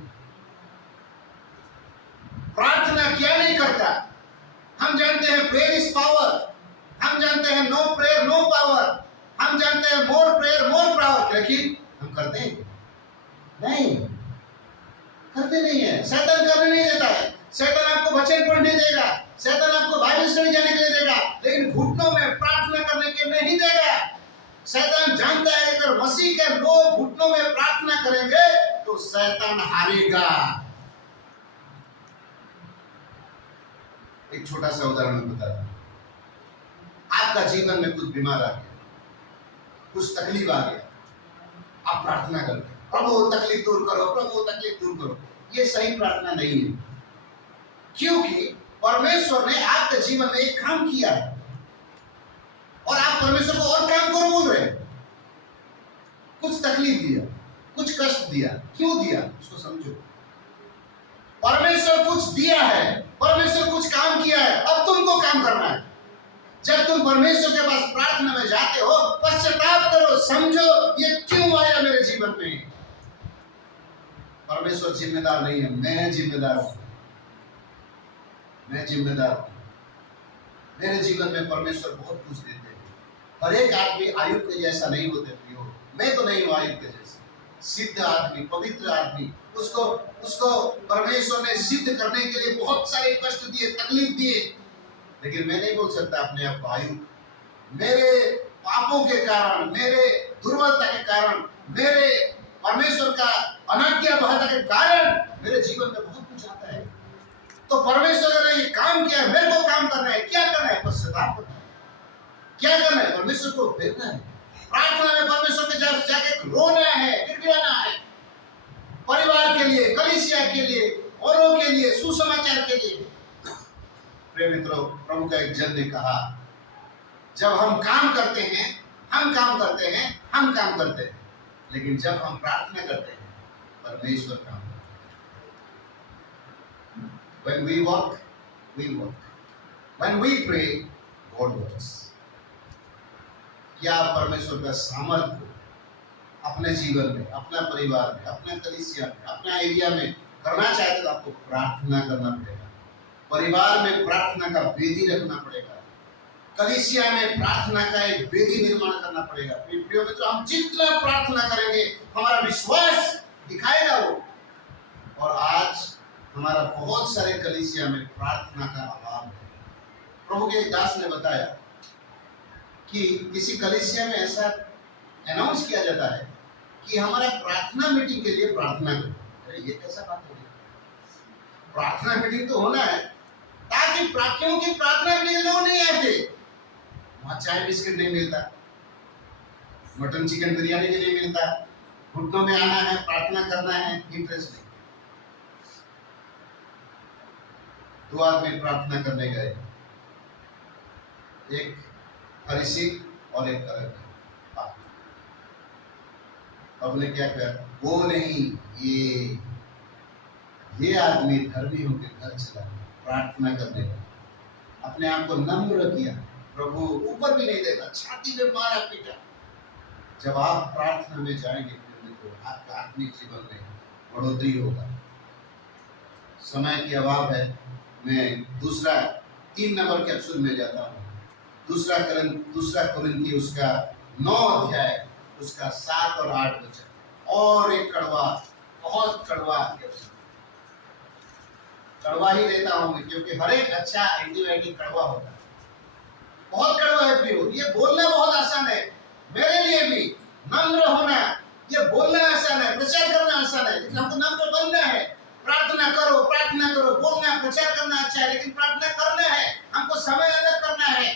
प्रार्थना क्या नहीं करता? हम जानते हैं प्रेयर इज पावर, हम जानते हैं नो प्रेयर नो पावर, हम जानते हैं मोर प्रेयर मोर पावर, लेकिन हम करते हैं नहीं, करते नहीं है। शैतान करने नहीं देता है। शैतान आपको वचन पढ़ने देगा, शैतान आपको बाइबल स्टडी जाने के लिए देगा, लेकिन घुटनों में प्रार्थना करने के नहीं देगा। शैतान जानता है कि अगर मसीह के लोग घुटनों में प्रार्थना करेंगे तो शैतान हारेगा। एक छोटा सा उदाहरण बताता हूं। आपका जीवन में कुछ बीमार आ गया, कुछ तकलीफ आ गया, आप प्रार्थना करते हैं, प्रभु तकलीफ दूर करो, प्रभु तकलीफ दूर करो। ये सही प्रार्थना नहीं है, क्योंकि परमेश्वर ने आपके जीवन में एक काम किया है और आप परमेश्वर को और काम करो बोल रहे हैं। कुछ तकलीफ दिया, कुछ कष्ट दिया, क्यों दिया उसको समझो। परमेश्वर कुछ दिया है, परमेश्वर कुछ काम किया है, अब तुमको काम करना है। जब तुम परमेश्वर के पास प्रार्थना में जाते हो, पश्चाताप करो, समझो ये क्यों आया मेरे जीवन में। परमेश्वर जिम्मेदार नहीं है, मैं जिम्मेदार हूं, मैं जिम्मेदार हूं। मेरे जीवन में परमेश्वर बहुत कुछ देते हैं। हर एक आदमी आयुब के जैसा नहीं होते प्रियो, मैं तो नहीं हूं आयुब के जैसा सिद्ध आदमी, पवित्र आदमी। उसको परमेश्वर ने सिद्ध करने के लिए बहुत सारे कष्ट दिए, तकलीफ दिए, लेकिन मैं नहीं बोल सकता अपने आप को आयुब। मेरे पापों के कारण, मेरे दुर्बलता के कारण, मेरे परमेश्वर का अनाज्ञाबद्धता के कारण मेरे जीवन में बहुत कुछ आता है। तो परमेश्वर ने ये काम किया है, मेरे को काम करना है। क्या करना है? पश्चाताप करना है। क्या करना है? परमेश्वर को भेजना है। प्रार्थना में परमेश्वर के जाके रोना है, गिड़गिड़ाना है, परिवार के लिए, कलीसिया के लिए, औरों के लिए, सुसमाचार के लिए। प्रिय मित्रों, प्रभु का एक जन ने कहा, जब हम काम करते हैं, हम काम करते हैं, लेकिन जब हम प्रार्थना करते हैं, परमेश्वर काम करते हैं। When we work, we work. When we pray, God works. क्या परमेश्वर का सामर्थ्य अपने जीवन में, अपना परिवार में, अपने कलीसिया में, अपना एरिया में करना चाहते तो आपको प्रार्थना करना पड़ेगा। परिवार में प्रार्थना का वेदी रखना पड़ेगा। कलीसिया में प्रार्थना का एक वेदी निर्माण करना पड़ेगा। प्रिय मित्रों, हम जितना प्रार्थना करेंगे हमारा विश्वास दिखाएगा वो। और आज हमारा बहुत सारे कलीसिया में प्रार्थना का अभाव है। प्रभु के दास ने बताया कि किसी कलीसिया में ऐसा अनाउंस किया जाता है कि हमारा प्रार्थना मीटिंग के लिए प्रार्थना करो। अरे ये कैसा बात है? प्रार्थना मीटिंग तो होना है ताकि क्योंकि प्रार्थना मीटिंग लोग नहीं आते, वहां चाय बिस्किट नहीं मिलता, मटन चिकन बिरयानी भी नहीं मिलता, घुटनों में आना है, प्रार्थना करना है, इंटरेस्ट नहीं। दो आदमी प्रार्थना करने गए, एक फरीसी और एक कलंक। अब ने क्या किया? वो नहीं, ये आदमी धर्मी होकर घर चला गया, प्रार्थना करने लगा, अपने आप को नम्र किया, प्रभु ऊपर भी नहीं देखा, छाती में मारा पीटा। जब आप प्रार्थना में जाएंगे तो आपका आत्मिक जीवन में बढ़ोतरी होगा। समय की अभाव है, मैं दूसरा 3 नंबर कैप्सूल में जाता हूँ। दूसरा कुरिन्थी उसका 9 अध्याय उसका 7 और 8 वचन। और एक कड़वा, बहुत कड़वा कैप्सूल, कड़वा ही देता हूँ मैं, क्योंकि हर एक अच्छा एंटीबायोटिक कड़वा होता है। बहुत कड़वा है प्रियो। ये बोलना बहुत आसान है, मेरे लिए भी नम्र होना, ये बोलना आसान है, प्रचार करना आसान है, लेकिन हमको नम्र बनना है। प्रार्थना करो, बोलना प्रचार करना अच्छा है, लेकिन प्रार्थना करना है, हमको समय अलग करना है।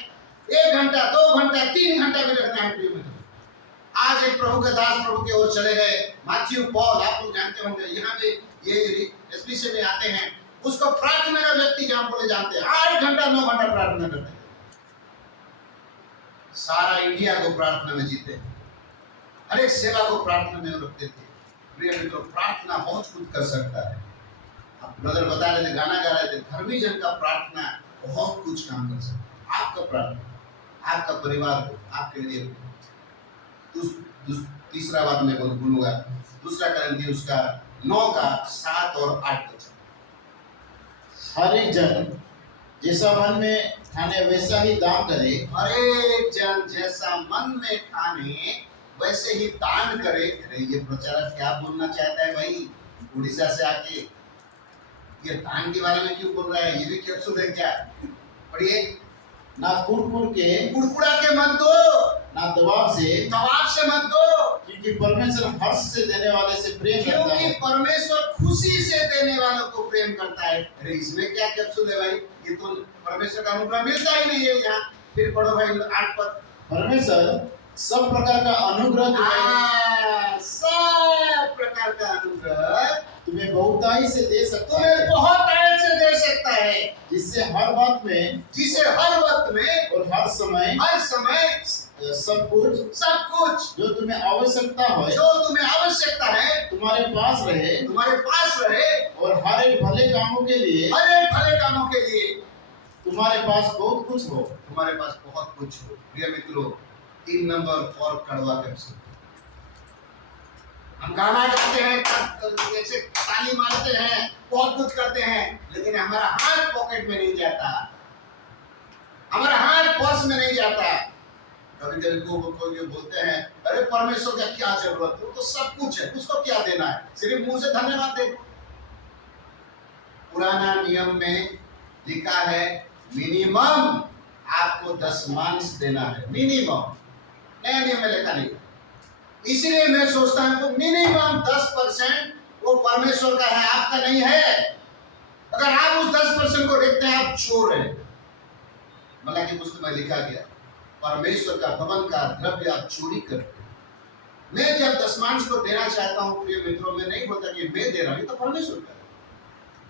1 घंटा, 2 घंटा, 3 घंटा भी रखना है प्रियो मित्रों। आज एक प्रभु के दास प्रभु की ओर चले गए, मैथ्यू पॉल, आप लोग जानते होंगे, यहाँ पे ये एसबीसी में आते हैं, उसको प्रार्थना का व्यक्ति जहां बोले जानते हैं, 8 घंटा 9 घंटा प्रार्थना करते हैं, सारा इंडिया को प्रार्थना में जीते, हर एक सेवा को प्रार्थना में रखते थे। प्रिय मित्रों, प्रार्थना बहुत कुछ कर सकता है। आप ब्रदर बता रहे थे, गाना गा रहे थे, धर्मी जन का प्रार्थना बहुत कुछ काम कर सकता है। आपका प्रार्थना आपका परिवार को, आपके लिए। तीसरा बात मैं बोलूंगा, दूसरा कुरिन्थी उसका 9 का 7 और 8 वचन। हर एक जन जैसा मन में ठाने वैसा ही दान करे। हर एक जन जैसा मन में ठाने वैसे ही दान करे। अरे ये प्रचारक क्या बोलना चाहता है भाई, उड़ीसा से आके ये दान के बारे में क्यों बोल रहा है? ये भी कैप्सूल है क्या? पढ़िए, ना कुड़कुड़ा के मत दो, ना दबाव से मत दो, क्योंकि परमेश्वर हर्ष से देने वाले से प्रेम करता है। क्योंकि परमेश्वर खुशी से देने वालों को प्रेम करता है। अरे इसमें क्या कैप्सूल है भाई? ये तो परमेश्वर का अनुग्रह मिलता ही नहीं है यहाँ। फिर पढ़ो भाई 8 पद। परमेश्वर सब प्रकार का अनुग्रह सब प्रकार का अनुग्रह तुम्हें बहुताई से दे सकता तुम्हें है, बहुत आयत से दे सकता है, जिससे हर बात में जिसे हर वक्त में और हर समय सब कुछ जो तुम्हें आवश्यकता है तुम्हारे पास रहे और हर एक भले कामों के लिए तुम्हारे पास बहुत कुछ हो। तुम्हारे पास बहुत कुछ हो। प्रिय मित्रों, 3 नंबर और कड़वा कर सकते। हम गाना गाते हैं, जैसे ताली मारते हैं, बहुत कुछ करते हैं, लेकिन हमारा हाथ पॉकेट में नहीं जाता, हमारा हाथ पर्स में नहीं जाता। कभी कभी कोई जो बोलते हैं, अरे परमेश्वर का क्या जरूरत है, वो तो सब कुछ है, उसको क्या देना है, सिर्फ मुंह से धन्यवाद दे। पुराना नियम में लिखा है मिनिमम आपको 10 देना है, मिनिमम। नया नियम में लिखा नहीं। इसलिए मैं सोचता हूं मिनिमम 10% वो परमेश्वर का है, आपका नहीं है। अगर आप उस 10% को देखते हैं, आप चोर हैं। मलाकी पुस्तक में लिखा गया, परमेश्वर का भवन का द्रव्य आप चोरी करते हैं। मैं जब 10 को देना चाहता हूं, प्रिय मित्रों, में नहीं बोलता कि मैं दे रहा हूं, तो परमेश्वर का है,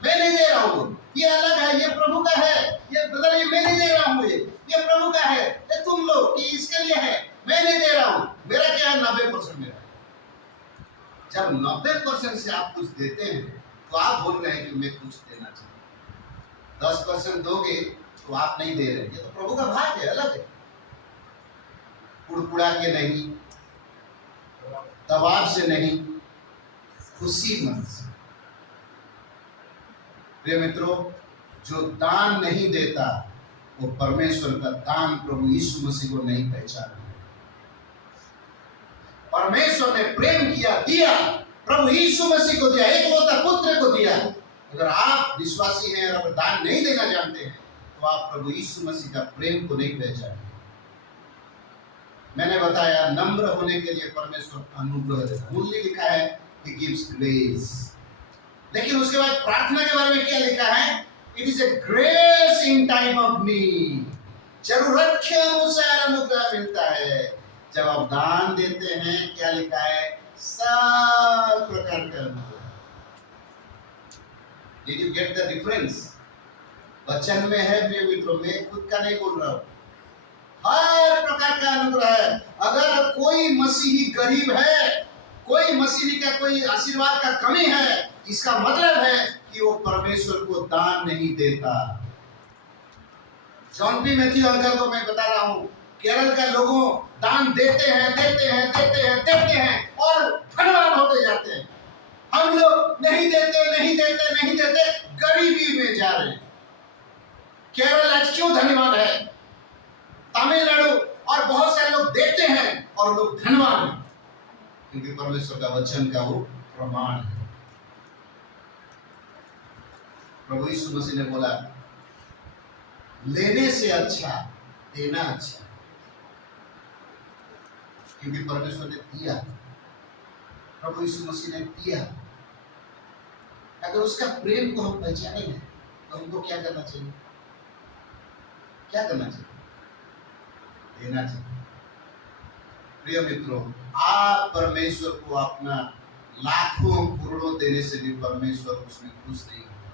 मैं नहीं दे रहा हूं, ये अलग है, ये प्रभु का है। ये ब्रदर, ये मैं नहीं दे रहा हूं, ये प्रभु का है, ये तुम लोग कि इसके लिए है, मैं नहीं दे रहा हूं। मेरा क्या है, 90% मेरा है। जब 90% से आप कुछ देते हैं, तो आप बोल रहे हैं कि मैं कुछ देना चाहता हूं। 10% दोगे तो आप नहीं दे रहे, ये तो प्रभु का भाग है, अलग है। कुड़कुड़ा के नहीं, दबाव से नहीं, खुशी मन से। प्रिय मित्रों, जो दान नहीं देता वो परमेश्वर का दान प्रभु यीशु मसीह को नहीं पहचाना। परमेश्वर ने प्रेम किया, दिया, प्रभु यीशु मसीह को दिया, एकलौता पुत्र को दिया। अगर आप विश्वासी हैं और अगर दान नहीं देना जानते हैं, तो आप प्रभु यीशु मसीह का प्रेम को नहीं पहचाने। मैंने बताया, नम्र होने के लिए परमेश्वर अनुग्रह देता है। मूल्य लिखा है He gives grace, लेकिन उसके बाद प्रार्थना के बारे में क्या लिखा है? It is a grace in time of need, जरूरत के अनुसार अनुग्रह मिलता है। जब आप दान देते हैं, क्या लिखा है? सब प्रकार का अनुग्रह। Did you get the difference? वचन में है, प्रिय मित्रों, मैं खुद का नहीं बोल रहा हूं। हर प्रकार का अनुग्रह है। अगर कोई मसीही गरीब है, कोई मसीही का कोई आशीर्वाद का कमी है, इसका मतलब है कि वो परमेश्वर को दान नहीं देता। जॉन पी मैथ्यू अंकल को मैं बता रहा हूं, केरल के लोगों दान देते हैं और धनवान होते जाते हैं। हम लोग नहीं देते, गरीबी में जा रहे हैं। केरल आज क्यों धनवान है? तमिलनाडु और बहुत सारे लोग देते हैं और लोग धनवान हैं, क्योंकि परमेश्वर का वचन का वो प्रमाण है। प्रभु यीशु मसीह ने बोला, लेने से अच्छा देना अच्छा, क्योंकि परमेश्वर ने दिया, प्रभु यीशु मसीह ने दिया। अगर उसका प्रेम को हम पहचाने हैं, तो हमको क्या करना चाहिए? क्या करना चाहिए? देना चाहिए। प्रिय मित्रों, आप परमेश्वर को अपना लाखों करोड़ों देने से भी परमेश्वर उसमें खुश नहीं होता,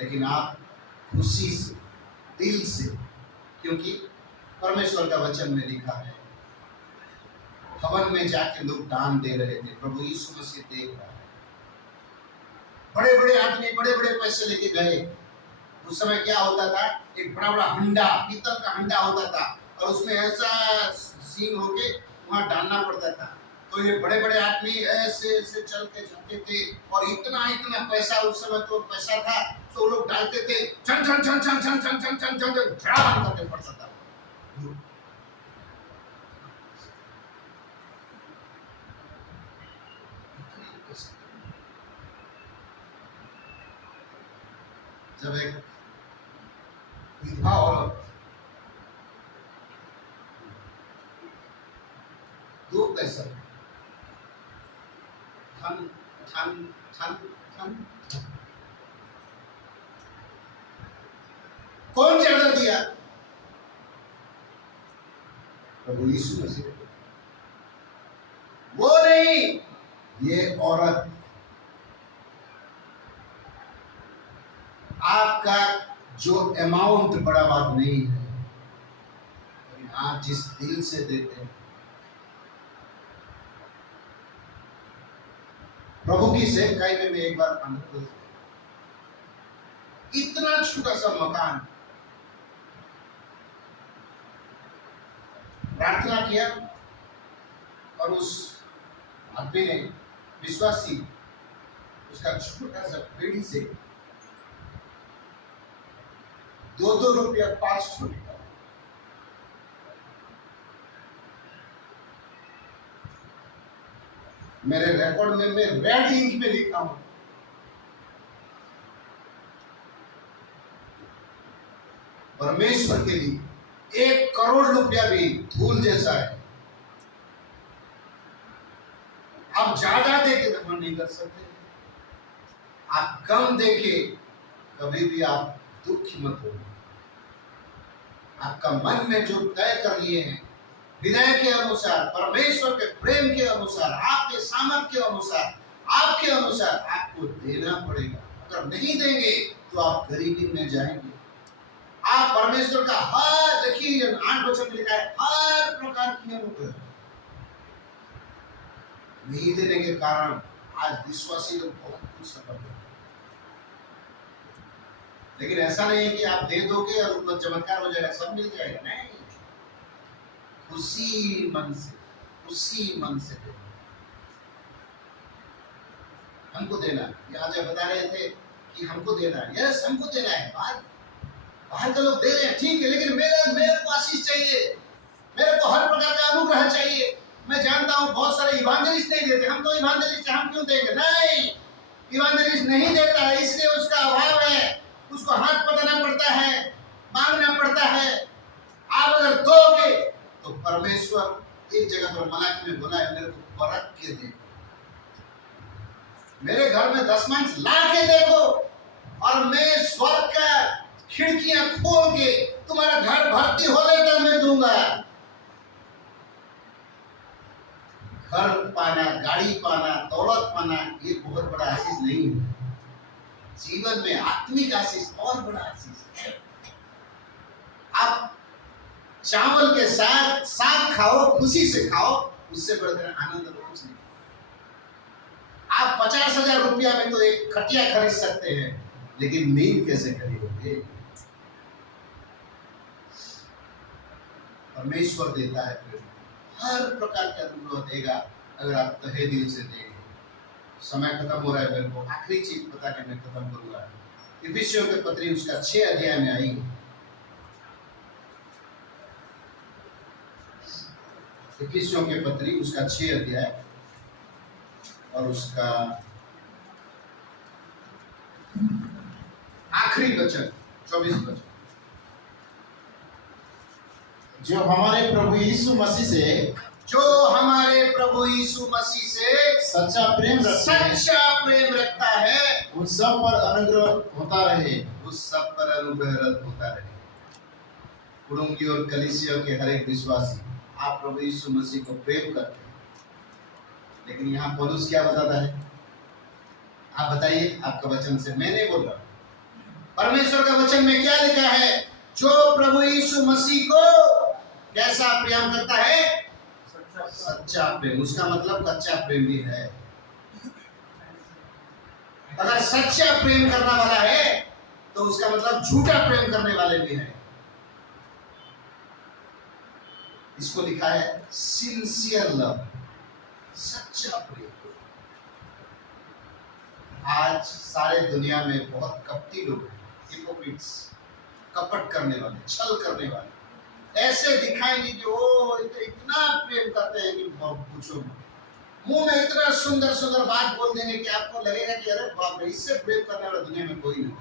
लेकिन आप खुशी से, दिल से, क्योंकि परमेश्वर का वचन में लिखा है, भवन में जाके लोग दान दे रहे थे, प्रभु यीशु मसीह देख रहा है। बड़े बड़े आदमी बड़े बड़े पैसे लेके गए। उस समय क्या होता था, एक बड़ा बड़ा हंडा, पीतल का हंडा होता था, और उसमें ऐसा सीन होके वहां डालना पड़ता था। तो ये बड़े बड़े आदमी ऐसे ऐसे चल के जाते थे, और इतना पैसा, उस समय तो पैसा था, तो लोग डालते थे, छन छन छन छन छन छन छन छन छन छन करके पड़ता था। जब एक विधवा औरत 2 पैसा थन थन थन थन, कौन ज्यादा दिया? प्रभु यीशु मसीह, वो नहीं, ये औरत। आपका जो अमाउंट बड़ा बात नहीं है, लेकिन आप जिस दिल से देते हैं। प्रभु की सेवकाई में मैं एक बार अनुभव, इतना छोटा सा मकान, प्रार्थना किया और उस आदमी ने, विश्वासी, उसका छोटा सा पेड़ी से 2-2 रुपया 5 छोटे, मेरे रिकॉर्ड में मैं रेड इंक में लिखा हूं, परमेश्वर के लिए 1 करोड़ रुपया भी धूल जैसा है। आप ज्यादा देके घमंड नहीं कर सकते, आप कम देके कभी भी आप दुखी मत हो। आपका मन में जो तय कर लिए हैं, हृदय के अनुसार, परमेश्वर के प्रेम के अनुसार, आपके सामर्थ्य के अनुसार, आपके अनुसार आपको देना पड़ेगा। अगर नहीं देंगे तो आप गरीबी में जाएंगे। आप परमेश्वर का हर, देखिए 8 वचन में लिखा है, हर प्रकार की अनुग्रह नहीं देने के कारण आज विश्वासी लोग बहुत कुछ सफल हैं। लेकिन ऐसा नहीं है कि आप दे दोगे और उनको चमत्कार हो जाएगा, सब मिल जाएगा, नहीं। उसी मन से देना, हमको देना। यहाँ जब बता रहे थे कि हमको देना है, यस हमको देना है। बाहर के लोग दे रहे हैं, ठीक है, लेकिन मेरे को आशीष चाहिए, मेरे को हर प्रकार का अनुग्रह चाहिए। मैं जानता हूँ बहुत सारे इवांजेलिस्ट नहीं देते, हम तो इवांजेलिस्ट हैं, हम क्यों देंगे? नहीं, इवांजेलिस्ट नहीं देता है इसलिए उसका अभाव है, उसको हाथ पकड़ना पड़ता है, मांगना पड़ता है। आप अगर दोगे तो परमेश्वर एक जगह पर मलाकी में बोला है, मेरे को परख के दे, मेरे घर में 10 मांस ला के देखो और मैं स्वर्ग का खिड़कियां खोल के तुम्हारा घर भर्ती होने तक मैं दूंगा। घर पाना, गाड़ी पाना, दौलत पाना, ये बहुत बड़ा आशीष नहीं है। जीवन में आत्मिक आशीष और बड़ा आशीष है। आप चावल के साथ साग खाओ, खुशी से खाओ, उससे बढ़कर आनंद कुछ नहीं। आप 50,000 रुपया में तो एक खटिया खरीद सकते हैं, लेकिन नींद कैसे खरीदोगे? परमेश्वर देता है, फिर हर प्रकार के अनुग्रह देगा अगर आप तहे दिल से देंगे। समय खत्म हो रहा है, मेरे को आखिरी चीज बता के मैं खत्म करूंगा। इफिसियों के पत्री उसका 6 अध्याय में आई, इफिसियों के पत्री उसका 6 अध्याय और उसका आखिरी वचन 24 वचन। जो हमारे प्रभु यीशु मसीह से सच्चा प्रेम रखता है, उस सब पर अनुग्रह होता रहे, कुड़ुंगी और कलीसिया के हर एक विश्वासी, आप प्रभु यीशु मसीह को प्रेम करते हैं। लेकिन यहाँ पौलुस क्या बताता है? आप बताइए, आपका वचन से मैं नहीं बोल रहा, परमेश्वर का वचन में क्या लिखा है? जो प्रभु यीशु मसीह को कैसा प्रेम करता है? सच्चा प्रेम। उसका मतलब कच्चा प्रेम भी है। अगर सच्चा प्रेम करने वाला है तो उसका मतलब झूठा प्रेम करने वाले भी हैं। इसको लिखा है सिंसियर लव, सच्चा प्रेम। आज सारे दुनिया में बहुत कपटी लोग हैं, हिपोक्रिट्स, कपट करने वाले, छल करने वाले, ऐसे दिखाएंगे कि वो इतना प्रेम करते हैं कि पूछो मत। मुंह में इतना सुंदर सुंदर बात बोल देंगे कि आपको लगेगा कि अरे बाप रे, इससे प्रेम करने वाला दुनिया में कोई नहीं।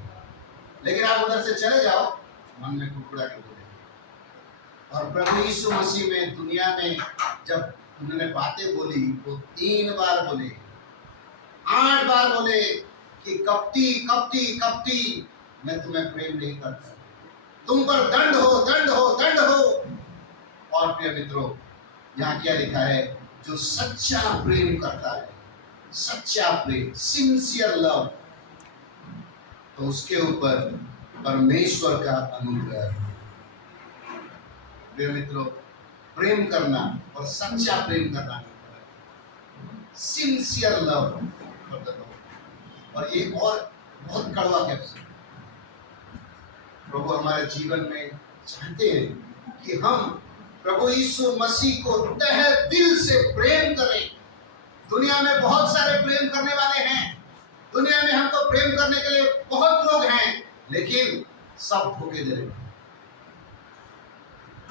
लेकिन आप उधर से चले जाओ, मन में कुड़कुड़ा के बोलेंगे। और प्रभु यीशु मसीह में दुनिया में जब उन्होंने बातें बोली, वो 3 बार बोले, 8 बार बोले कि कपटी कपटी कपटी, मैं तुम्हें प्रेम नहीं करता, तुम पर दंड हो दंड हो दंड हो। और प्रिय मित्रों, यहाँ क्या लिखा है? जो सच्चा प्रेम करता है, सच्चा प्रेम, सिंसियर लव, तो उसके ऊपर परमेश्वर का अनुग्रह है। प्रिय मित्रों, प्रेम करना और सच्चा प्रेम करना, सिंसियर लव, और ये और बहुत कड़वा कैप्शन। प्रभु हमारे जीवन में चाहते हैं कि हम प्रभु यीशु मसीह को तहे दिल से प्रेम करें। दुनिया में बहुत सारे प्रेम करने वाले हैं, दुनिया में हमको प्रेम करने के लिए बहुत लोग हैं, लेकिन सब धोखे दे रहे,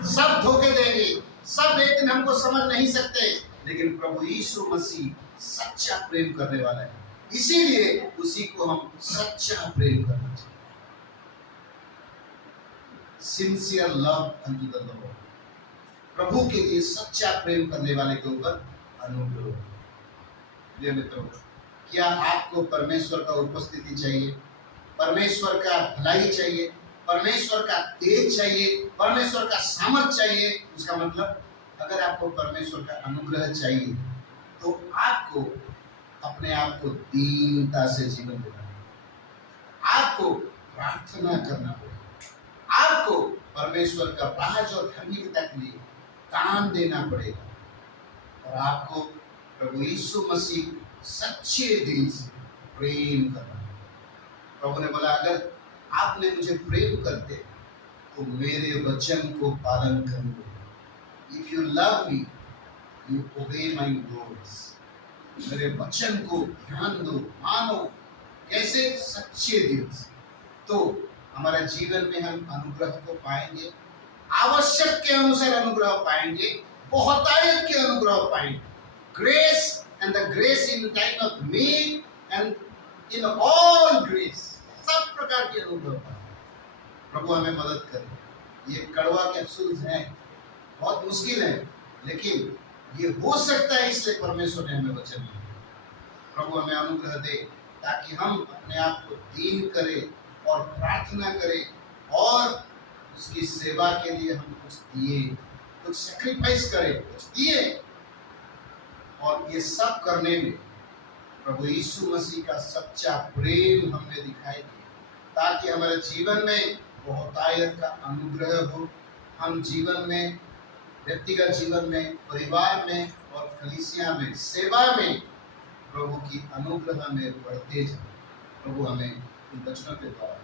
सब धोखे देंगे, सब एक दिन हमको समझ नहीं सकते। लेकिन प्रभु यीशु मसीह सच्चा प्रेम करने वाला है, इसीलिए उसी को हम सच्चा प्रेम करना चाहिए। Sincere love unto the Lord, प्रभु के लिए सच्चा प्रेम करने वाले के ऊपर अनुग्रह। प्रिय मित्रों, क्या आपको परमेश्वर का उपस्थिति चाहिए, परमेश्वर का भलाई चाहिए, परमेश्वर का तेज चाहिए, परमेश्वर का सामर्थ चाहिए? उसका मतलब अगर आपको परमेश्वर का अनुग्रह चाहिए तो आपको अपने आप को दीनता से जीवन देना है, आपको प्रार्थना करना पड़ेगा, आपको परमेश्वर का राज और धार्मिकता के लिए दान देना पड़ेगा, और आपको प्रभु यीशु मसीह सच्चे दिल से प्रेम करना है। प्रभु ने बोला, अगर आपने मुझे प्रेम करते तो मेरे वचन को पालन करोगे। If you love me, you obey my words. मेरे वचन को ध्यान दो, मानो। कैसे? सच्चे दिल से। तो हमारे जीवन में हम अनुग्रह को पाएंगे, आवश्यक के अनुसार अनुग्रह पाएंगे, बहुतायत के अनुग्रह पाएंगे। Grace and the grace in time of need and in all grace, सब प्रकार के अनुग्रह पाएंगे। प्रभु हमें मदद करे। ये कड़वा कैप्सूल्स हैं, बहुत मुश्किल है, लेकिन ये हो सकता है, इसलिए परमेश्वर ने हमें वचन दिया। प्रभु हमें अनुग्रह दे ताकि हम अपने आप को दीन करें और प्रार्थना करें, और उसकी सेवा के लिए हम कुछ दिए, कुछ सैक्रिफाइस करें, कुछ दिए। और ये सब करने में प्रभु यीशु मसीह का सच्चा प्रेम हमें दिखाई दे, ताकि हमारे जीवन में बहुतायत का अनुग्रह हो। हम जीवन में, व्यक्तिगत जीवन में, परिवार में और कलीसिया में, सेवा में प्रभु की अनुग्रह में बढ़ते जाए। प्रभु हमें इन वचनों के द्वारा